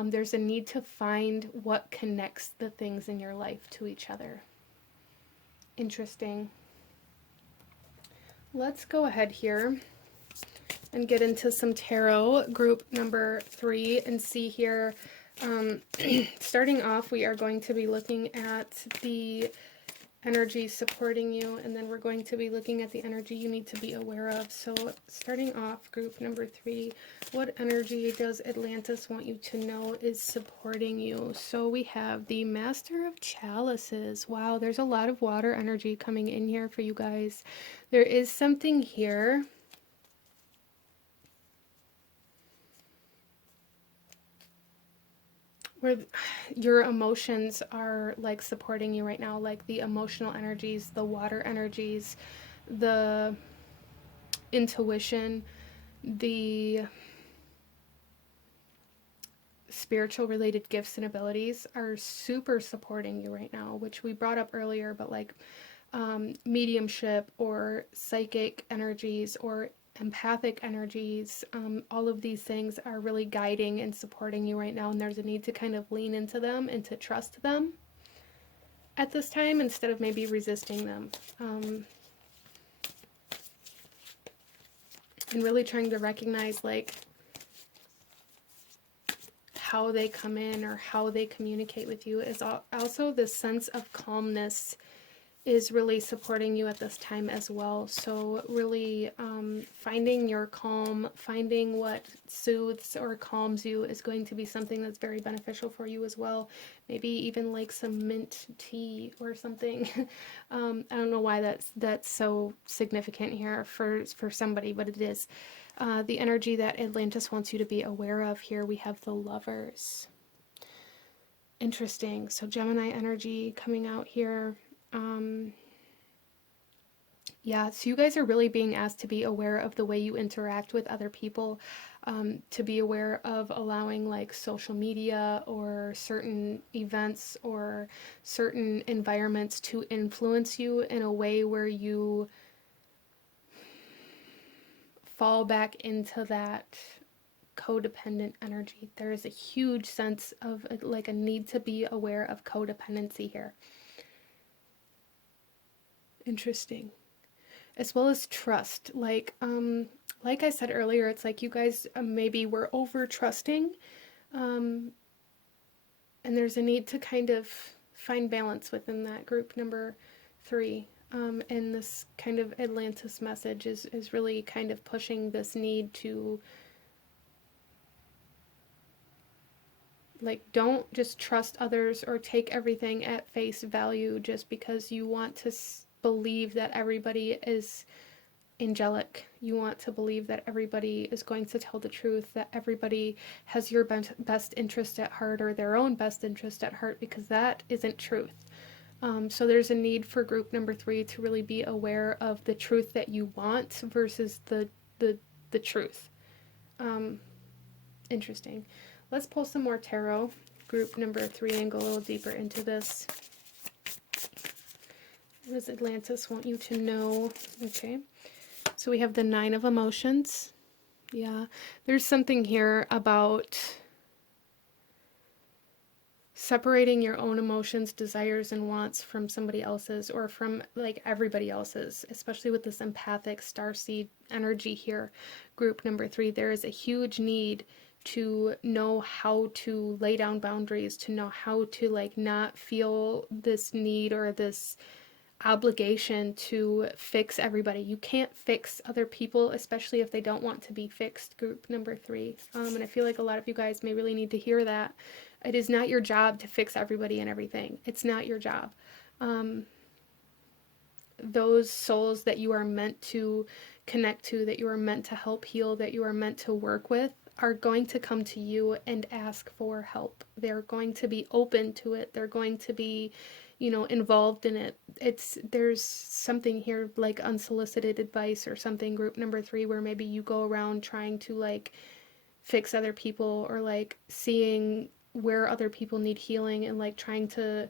There's a need to find what connects the things in your life to each other. Interesting. Let's go ahead here and get into some tarot, group number 3, and see here. Starting off, we are going to be looking at the energy supporting you, and then we're going to be looking at the energy you need to be aware of. So starting off, group number 3, what energy does Atlantis want you to know is supporting you? So we have the Master of Chalices. Wow, there's a lot of water energy coming in here for you guys. There is something here where your emotions are like supporting you right now, like the emotional energies, the water energies, the intuition, the spiritual related gifts and abilities are super supporting you right now, which we brought up earlier, but like mediumship or psychic energies or empathic energies, all of these things are really guiding and supporting you right now, and there's a need to kind of lean into them and to trust them at this time instead of maybe resisting them, and really trying to recognize like how they come in or how they communicate with you. Is also this sense of calmness is really supporting you at this time as well. So really finding your calm, finding what soothes or calms you is going to be something that's very beneficial for you as well. Maybe even like some mint tea or something. I don't know why that's so significant here for somebody, but it is. The energy that Atlantis wants you to be aware of here, we have the Lovers. Interesting. So Gemini energy coming out here. Yeah, so you guys are really being asked to be aware of the way you interact with other people, to be aware of allowing like social media or certain events or certain environments to influence you in a way where you fall back into that codependent energy. There is a huge sense of like a need to be aware of codependency here. Interesting. As well as trust. Like I said earlier, it's like you guys maybe were over trusting, and there's a need to kind of find balance within that group number 3. And this kind of Atlantis message is really kind of pushing this need to like, don't just trust others or take everything at face value just because you want to believe that everybody is angelic. You want to believe that everybody is going to tell the truth, that everybody has your best interest at heart or their own best interest at heart, because that isn't truth. So there's a need for group number 3 to really be aware of the truth that you want versus the truth. Interesting. Let's pull some more tarot, group number 3, and go a little deeper into this. What does Atlantis want you to know? Okay. So we have the 9 of Emotions. Yeah. There's something here about separating your own emotions, desires, and wants from somebody else's or from like everybody else's, especially with this empathic starseed energy here, group number 3. There is a huge need to know how to lay down boundaries, to know how to like not feel this need or this obligation to fix everybody. You can't fix other people, especially if they don't want to be fixed, group number 3. And I feel like a lot of you guys may really need to hear that. It is not your job to fix everybody and everything. It's not your job. Those souls that you are meant to connect to, that you are meant to help heal, that you are meant to work with, are going to come to you and ask for help. They're going to be open to it. They're going to be, involved in it. There's something here like unsolicited advice or something, group number 3, where maybe you go around trying to like fix other people, or like seeing where other people need healing and like trying to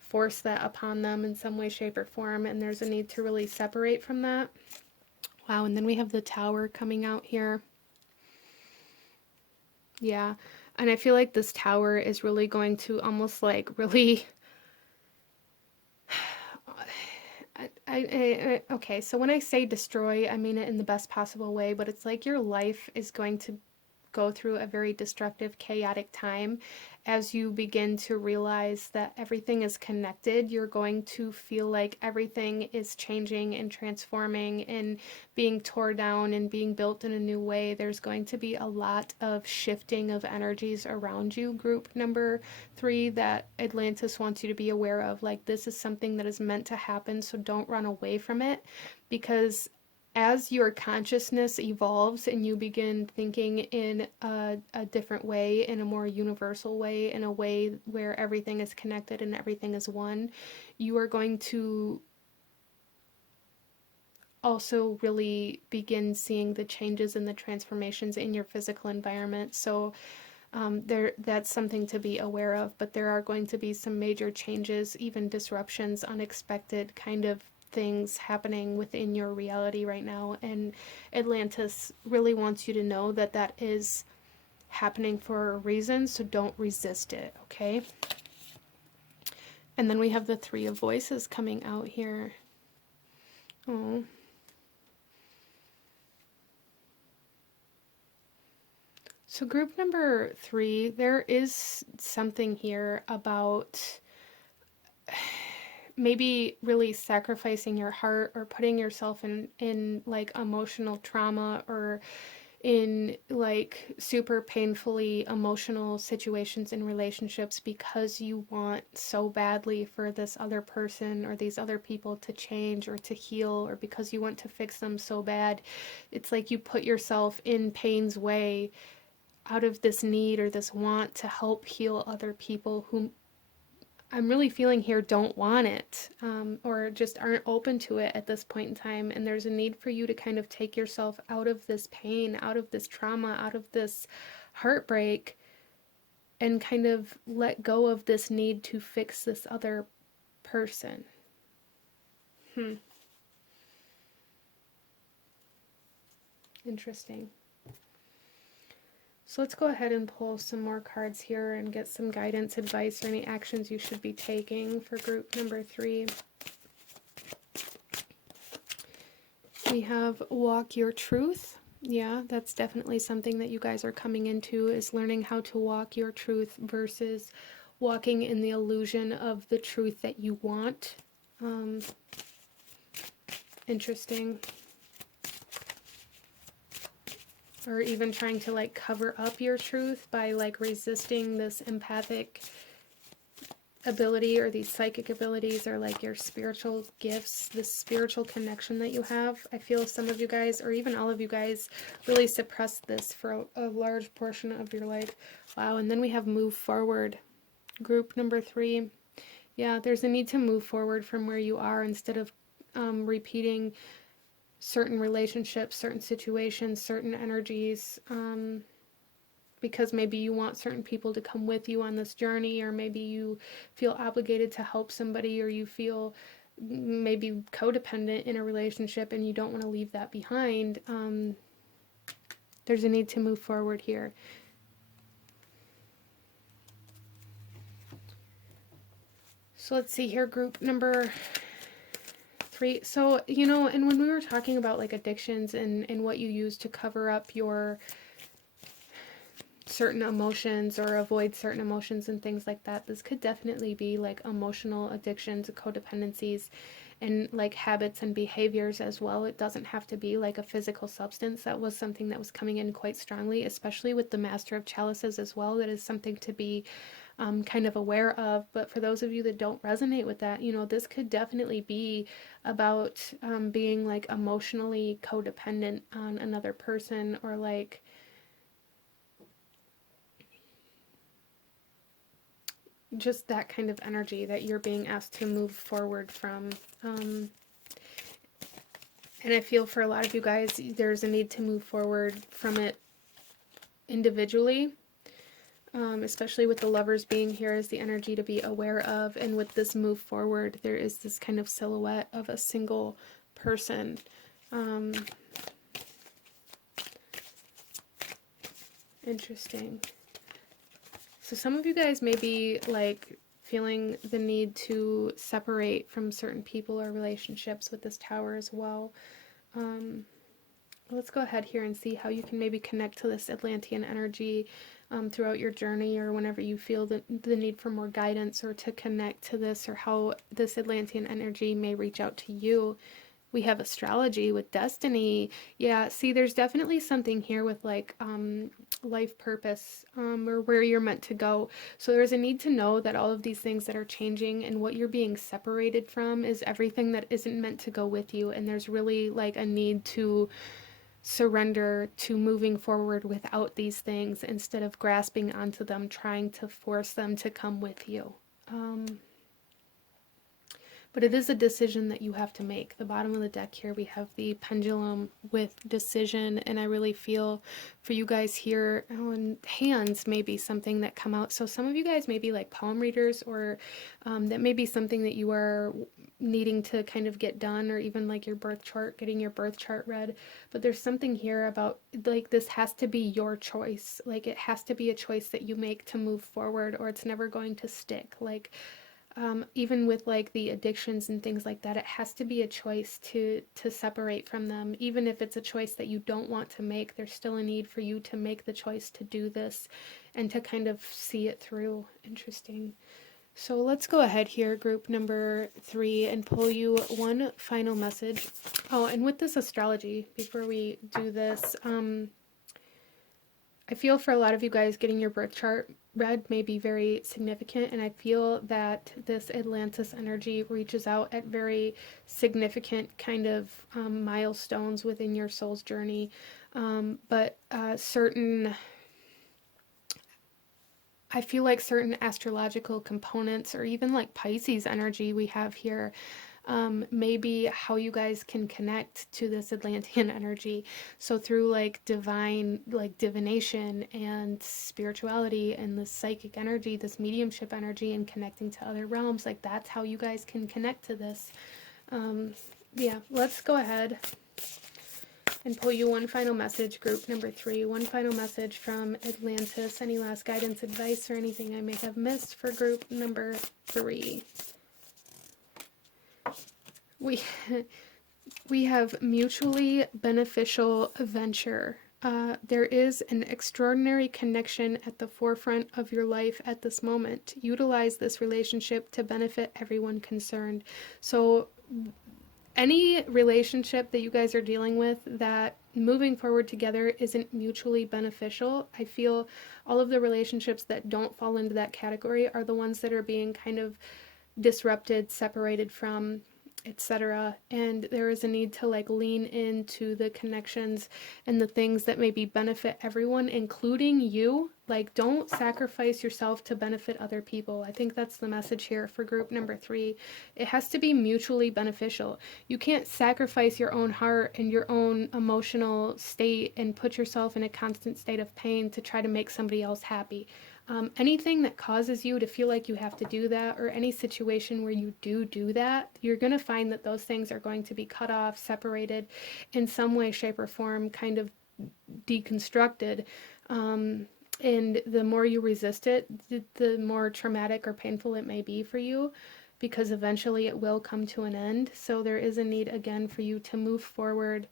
force that upon them in some way, shape, or form. And there's a need to really separate from that. Wow, and then we have the Tower coming out here. Yeah, and I feel like this Tower is really going to almost like really. Okay, so when I say destroy, I mean it in the best possible way, but it's like your life is going to go through a very destructive, chaotic time. As you begin to realize that everything is connected, you're going to feel like everything is changing and transforming and being torn down and being built in a new way. There's going to be a lot of shifting of energies around you, group number 3, that Atlantis wants you to be aware of. Like, this is something that is meant to happen, so don't run away from it, because as your consciousness evolves and you begin thinking in a different way, in a more universal way, in a way where everything is connected and everything is one, you are going to also really begin seeing the changes and the transformations in your physical environment. So that's something to be aware of, but there are going to be some major changes, even disruptions, unexpected kind of things happening within your reality right now, and Atlantis really wants you to know that that is happening for a reason, so don't resist it, okay? And then we have the Three of Voices coming out here. Oh. So group number 3, there is something here about maybe really sacrificing your heart or putting yourself in like emotional trauma, or in like super painfully emotional situations in relationships, because you want so badly for this other person or these other people to change or to heal, or because you want to fix them so bad. It's like you put yourself in pain's way out of this need or this want to help heal other people who I'm really feeling here don't want it, or just aren't open to it at this point in time. And there's a need for you to kind of take yourself out of this pain, out of this trauma, out of this heartbreak, and kind of let go of this need to fix this other person. Interesting. So let's go ahead and pull some more cards here and get some guidance, advice, or any actions you should be taking for group number 3. We have Walk Your Truth. Yeah, that's definitely something that you guys are coming into, is learning how to walk your truth versus walking in the illusion of the truth that you want. Interesting. Or even trying to like cover up your truth by like resisting this empathic ability or these psychic abilities, or like your spiritual gifts, this spiritual connection that you have. I feel some of you guys, or even all of you guys, really suppressed this for a large portion of your life. Wow. And then we have move forward, group number 3. Yeah, there's a need to move forward from where you are, instead of repeating certain relationships, certain situations, certain energies, because maybe you want certain people to come with you on this journey, or maybe you feel obligated to help somebody, or you feel maybe codependent in a relationship and you don't want to leave that behind. There's a need to move forward here. So let's see here, group number 3. So, and when we were talking about like addictions and what you use to cover up your certain emotions or avoid certain emotions and things like that, this could definitely be like emotional addictions, codependencies, and like habits and behaviors as well. It doesn't have to be like a physical substance. That was something that was coming in quite strongly, especially with the Master of Chalices as well. That is something to be kind of aware of. But for those of you that don't resonate with that, this could definitely be about being like emotionally codependent on another person, or like just that kind of energy that you're being asked to move forward from. And I feel for a lot of you guys, there's a need to move forward from it individually, especially with the Lovers being here as the energy to be aware of. And with this move forward, there is this kind of silhouette of a single person. Interesting. So some of you guys may be like feeling the need to separate from certain people or relationships with this Tower as well. Let's go ahead here and see how you can maybe connect to this Atlantean energy throughout your journey, or whenever you feel the need for more guidance or to connect to this, or how this Atlantean energy may reach out to you. We have astrology with destiny. Yeah, see, there's definitely something here with like life purpose, or where you're meant to go. So there's a need to know that all of these things that are changing and what you're being separated from is everything that isn't meant to go with you. And there's really like a need to surrender to moving forward without these things instead of grasping onto them, trying to force them to come with you. But it is a decision that you have to make. The bottom of the deck here, we have the pendulum with decision, and I really feel for you guys here, and hands may be something that come out. So some of you guys may be like palm readers, or that may be something that you are needing to kind of get done, or even like your birth chart, getting your birth chart read. But there's something here about like this has to be your choice. Like it has to be a choice that you make to move forward, or it's never going to stick. Like even with like the addictions and things like that, it has to be a choice to separate from them. Even if it's a choice that you don't want to make, there's still a need for you to make the choice to do this and to kind of see it through. Interesting. So let's go ahead here, group number 3, and pull you one final message. Oh, and with this astrology, before we do this, I feel for a lot of you guys, getting your birth chart read may be very significant, and I feel that this Atlantis energy reaches out at very significant kind of milestones within your soul's journey. But certain, I feel like certain astrological components, or even like Pisces energy we have here, maybe how you guys can connect to this Atlantean energy. So through like divine, like divination and spirituality and the psychic energy, this mediumship energy, and connecting to other realms, like that's how you guys can connect to this. Yeah, let's go ahead and pull you one final message, group number 3, one final message from Atlantis. Any last guidance, advice, or anything I may have missed for group number 3? We have mutually beneficial venture. There is an extraordinary connection at the forefront of your life at this moment. Utilize this relationship to benefit everyone concerned. So any relationship that you guys are dealing with that moving forward together isn't mutually beneficial, I feel all of the relationships that don't fall into that category are the ones that are being kind of disrupted, separated from, etc. And there is a need to like lean into the connections and the things that maybe benefit everyone, including you. Like, don't sacrifice yourself to benefit other people. I think that's the message here for group number 3. It has to be mutually beneficial. You can't sacrifice your own heart and your own emotional state and put yourself in a constant state of pain to try to make somebody else happy. Anything that causes you to feel like you have to do that, or any situation where you do that, you're going to find that those things are going to be cut off, separated in some way, shape, or form, kind of deconstructed. And the more you resist it, the more traumatic or painful it may be for you, because eventually it will come to an end. So there is a need, again, for you to move forward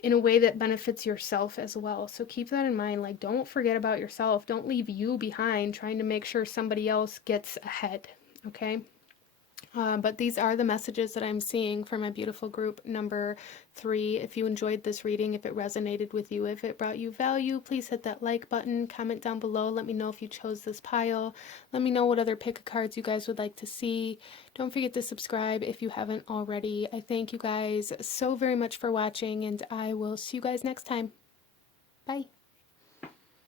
in a way that benefits yourself as well. So keep that in mind. Like, don't forget about yourself. Don't leave you behind trying to make sure somebody else gets ahead, okay? But these are the messages that I'm seeing for my beautiful group number 3. If you enjoyed this reading, if it resonated with you, if it brought you value, please hit that like button, comment down below, let me know if you chose this pile, let me know what other pick of cards you guys would like to see. Don't forget to subscribe if you haven't already. I thank you guys so very much for watching, and I will see you guys next time. Bye.